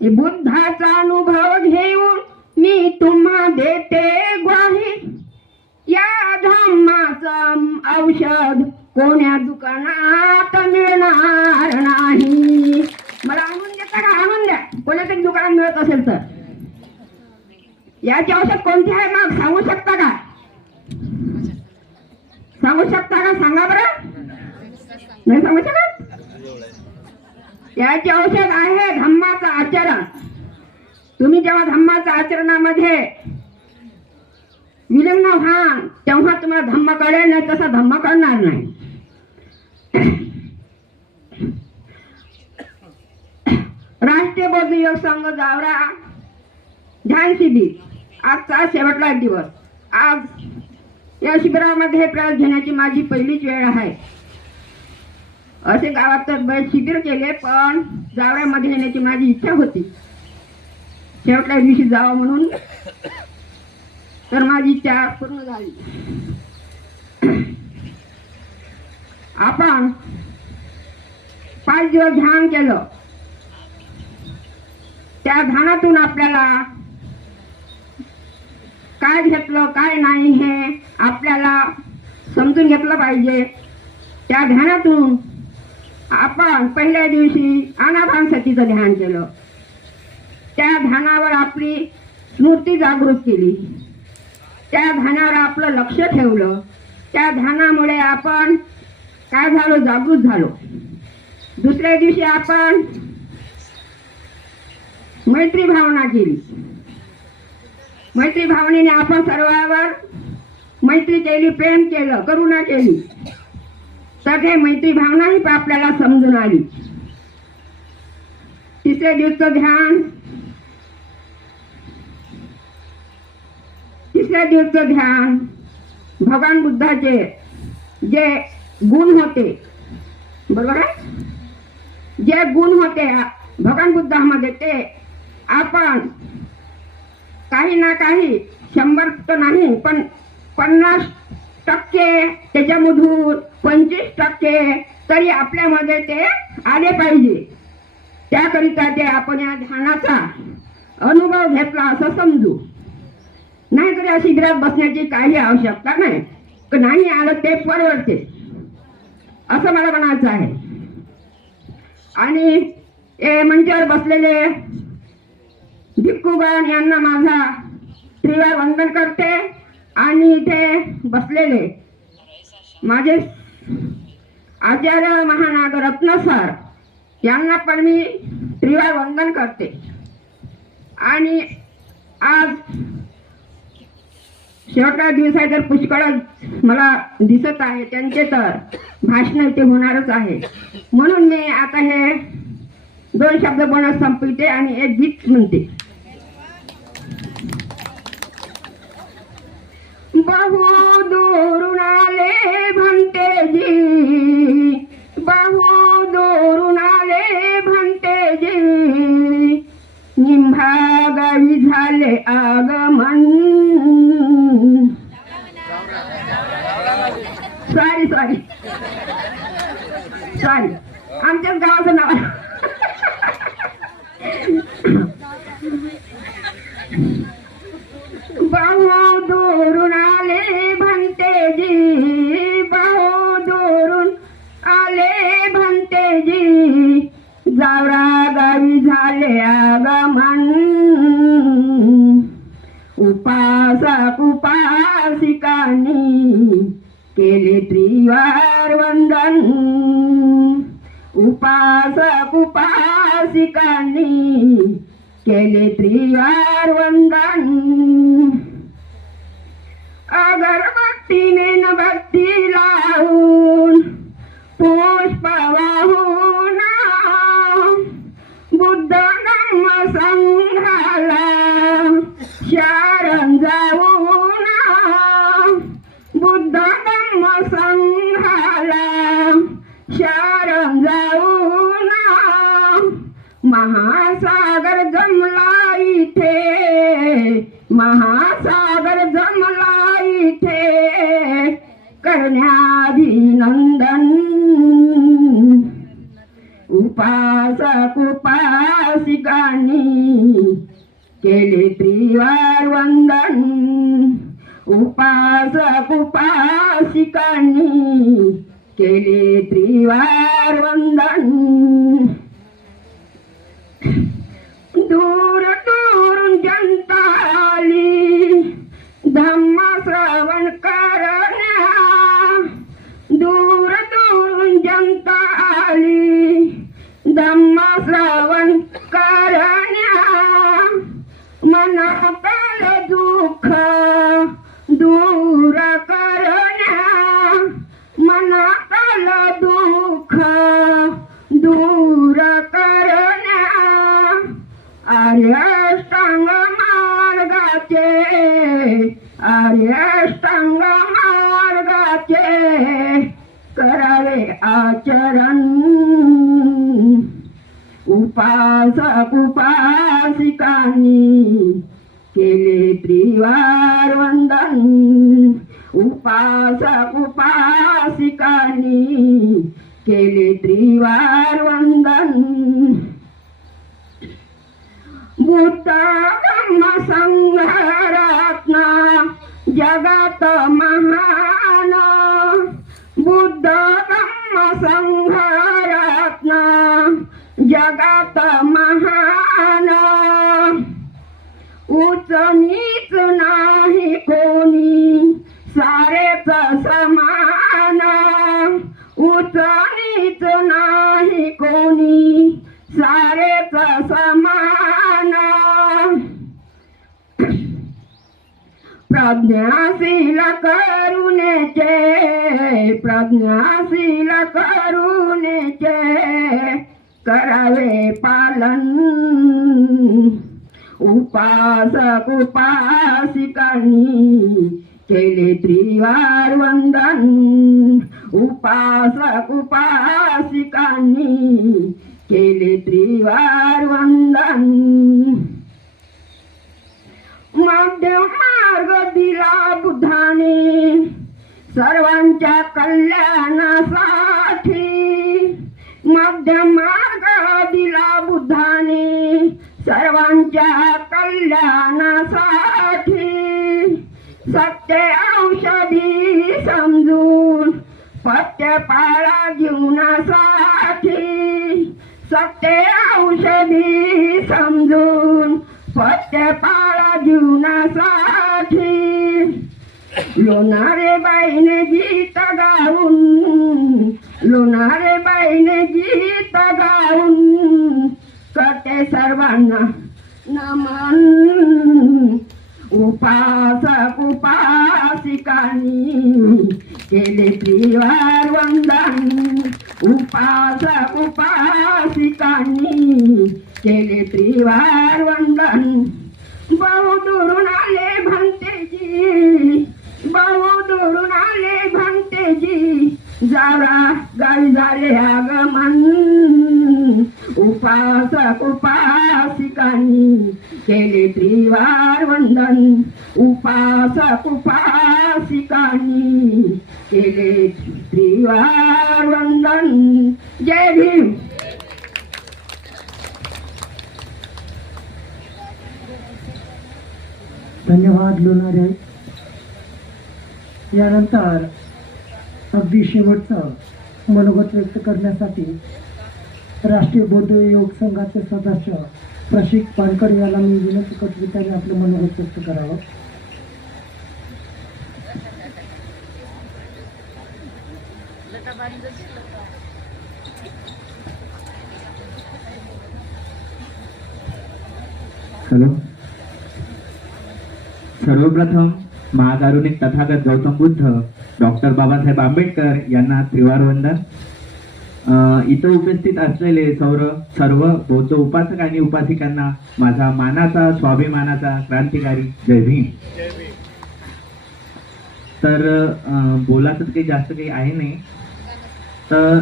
बुद्धाचा अनुभव घेऊन मी तुम्हा देते ग्वाही, या धम्माचं औषध कोण्या दुकानात मिळणार नाही. मला आणून देता का? आणून द्या, कोणातरी दुकानात मिळत असेल तर. याचे औषध कोणते आहे मग सांगू शकता का? सांगू शकता का? सांगा बरं. नाही सांगू शकत? याचे औषध आहे धम्माचं आचरण. तुम्ही जेव्हा धम्माच्या आचरणामध्ये विलीन व्हाल तेव्हा तुम्हाला धम्म कळेल, नाही तसा धम्म कळणार नाही. राष्ट्रीय बौद्ध योग संघ जावरा ध्यान शिबिर आजचा शेवटला एक दिवस. आज या शिबिरामध्ये प्रवेश घेण्याची माझी पहिलीच वेळ आहे. असे गावात तर बरेच शिबिर केले, पण जावऱ्यामध्ये येण्याची माझी इच्छा होती. शेवटल्या दिवशी जावं म्हणून, तर माझी इच्छा पूर्ण झाली. आपण 5 दिवस ध्यान केलं. त्या ध्यानातून आपल्याला काय घेतलं काय नाही हे आपल्याला समजून घेतलं पाहिजे. त्या ध्यानातून आपण पहिल्या दिवशी आनापानसतीचं ध्यान केलं. त्या ध्यानावर आपली स्मृती जागृत केली. त्या ध्यानावर आपलं लक्ष ठेवलं. त्या ध्यानामुळे आपण काय झालो? जागृत झालो. दुसऱ्या दिवशी आपण मैत्री भावना केली. मैत्री भावनेने आपण सर्वांवर मैत्री केली, प्रेम केलं, करुणा केली. तर हे मैत्री भावना ही आपल्याला समजून आली. तिसऱ्या दिवसाचं ध्यान भगवान बुद्धाचे जे गुण होते, बरोबर आहे, जे गुण होते भगवान बुद्धामध्ये ते आपण काही ना काही 100 तर नाही पण 50% त्याच्यामधून 25% तरी आपल्यामध्ये ते आले पाहिजे. त्याकरिता ते आपण या ध्यानाचा अनुभव घेतला असं समजू. नाहीतरी या शिबिरात बसण्याची काही आवश्यकता नाही. नाही आलं ते परवडते असं मला म्हणायचं आहे. आणि मंचावर बसलेले भिक्खूगण यांना माझा त्रिवार वंदन करते. आणि इथे बसलेले माझे आचार्य महानागरत्न सर यांना पण मी त्रिवार वंदन करते. आणि आज शेवटचा दिवस आहे तर पुष्कळ मला दिसत आहे त्यांचे तर भाषण इथे होणारच आहे. म्हणून मी आता हे 2 शब्द बोलत संपवते आणि एक गीत म्हणते. बहु दूरून आले भंतेजी, बहु दूरून आले भंतेजी, निंभा गावी झाले आगमन. सॉरी आमच्याच गावाचं नाव. बहु दूरून आले भंतेजी, बहु दूरून आले भंतेजी, जावरा गावी झाले आगमन. उपासक उपासिकांनी केले त्रिवार वंदन. उपासक उपासिकांनी केले त्रिवार वंदन. अगरबत्ती मेणबत्ती लावून पुष्प वाहून बुद्ध धम्म संघाला शरण जाऊन, बुद्ध धम्म संघाला शरण जाऊन. महासागर जमला इथे, महासागर जमला इथे, करण्याभिनंदन. उपासक उपासिकांनी केले त्रिवार वंदन. उपासक उपासिकांनी केले त्रिवार वंदन. दूर दूरून जनता आली, श्रवण करण्या मनातल दुःख दूर करण्या मनातल दुःख दूर करण्या आर्यष्टांग मार्गाचे आर्यष्टांग मार्गाचे करावे आचरण उपासक उपासिकांनी केले त्रिवार वंदन उपासक उपासिकांनी केले त्रिवार वंदन बुद्ध धम्म संघरात्मा जगात महान बुद्ध धम्म संघरात्मा जगात महान उच्च नीच नाही कोणी सारेच समान उच्च नीच नाही कोणी सारेच समान प्रज्ञाशील करुणेचे प्रज्ञाशील करुणेचे करावे पालन उपासक उपासिकांनी केले त्रिवार वंदन उपासक उपासिकांनी केले त्रिवार वंदन मध्य मार्ग दिला बुद्धाने सर्वांच्या कल्याणासाठी मध्य मार्ग दिला बुद्धाने सर्वांच्या कल्याणासाठी सत्य औषधी समजून पथ्य पाळा जीवनासाठी सत्य औषधी समजून पथ्य पाळा जीवनासाठी लोणारे बाईने गीत गाऊन लोणारे बाईने गीत गाऊन करते सर्वांना नमन उपासक उपासिकांनी केले त्रिवार वंदन उपासक उपासिकांनी केले त्रिवार वंदन बहु दुरून आले भंतेजी बहु दुरून आले भंतेजी जारा गावी झाले आगमन उपासक उपासिकांनी केले त्रिवार वंदन उपासक उपासिकांनी केले त्रिवार वंदन जय भीम धन्यवाद लोणारे. यानंतर अगदी शेवटचं मनोगत व्यक्त करण्यासाठी राष्ट्रीय बौद्ध योग संघाचे सदस्य प्रशिक पानकर याला मी विनंती करतो की त्याने आपलं मनोगत व्यक्त करावं. हॅलो. सर्वप्रथम महाकारुणिक तथागत गौतम बुद्ध डॉक्टर बाबासाहेब आंबेडकर यांना त्रिवार वंदन. इथं उपस्थित असलेले सर्व बौद्ध उपासक आणि उपासिकांना माझा मानाचा स्वाभिमानाचा क्रांतिकारी जय भीम. तर बोलायचं काही जास्त काही आहे नाही. तर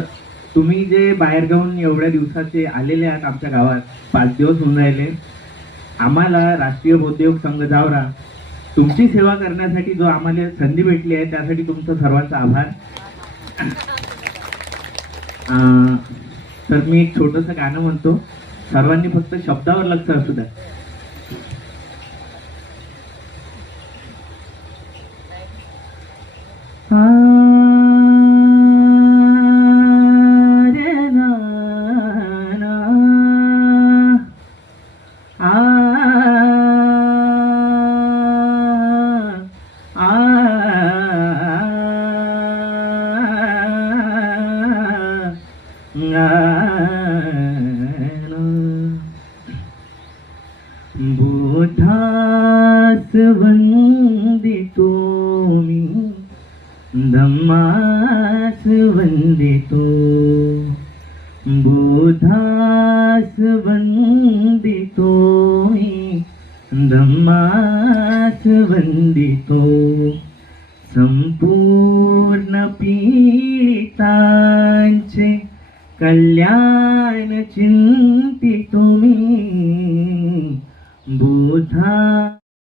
तुम्ही जे बाहेरगावून एवढ्या दिवसाचे आलेले आहात आमच्या गावात 5 दिवस होऊन राहिले. आम्हाला राष्ट्रीय बौद्ध योग संघ जावरा तुमची सेवा करण्यासाठी जो आम्हाला संधी भेटली आहे त्यासाठी तुमचं सर्वांचा आभार. तर मी एक छोटंसं गाणं म्हणतो. सर्वांनी फक्त शब्दावर लक्ष असू द्या. बुद्धास वंदितो मी, धम्मास वंदितो, बुद्धास वंदितो मी, धम्मास वंदितो, संपूर्ण पीडितांचे कल्याण चिंतितो,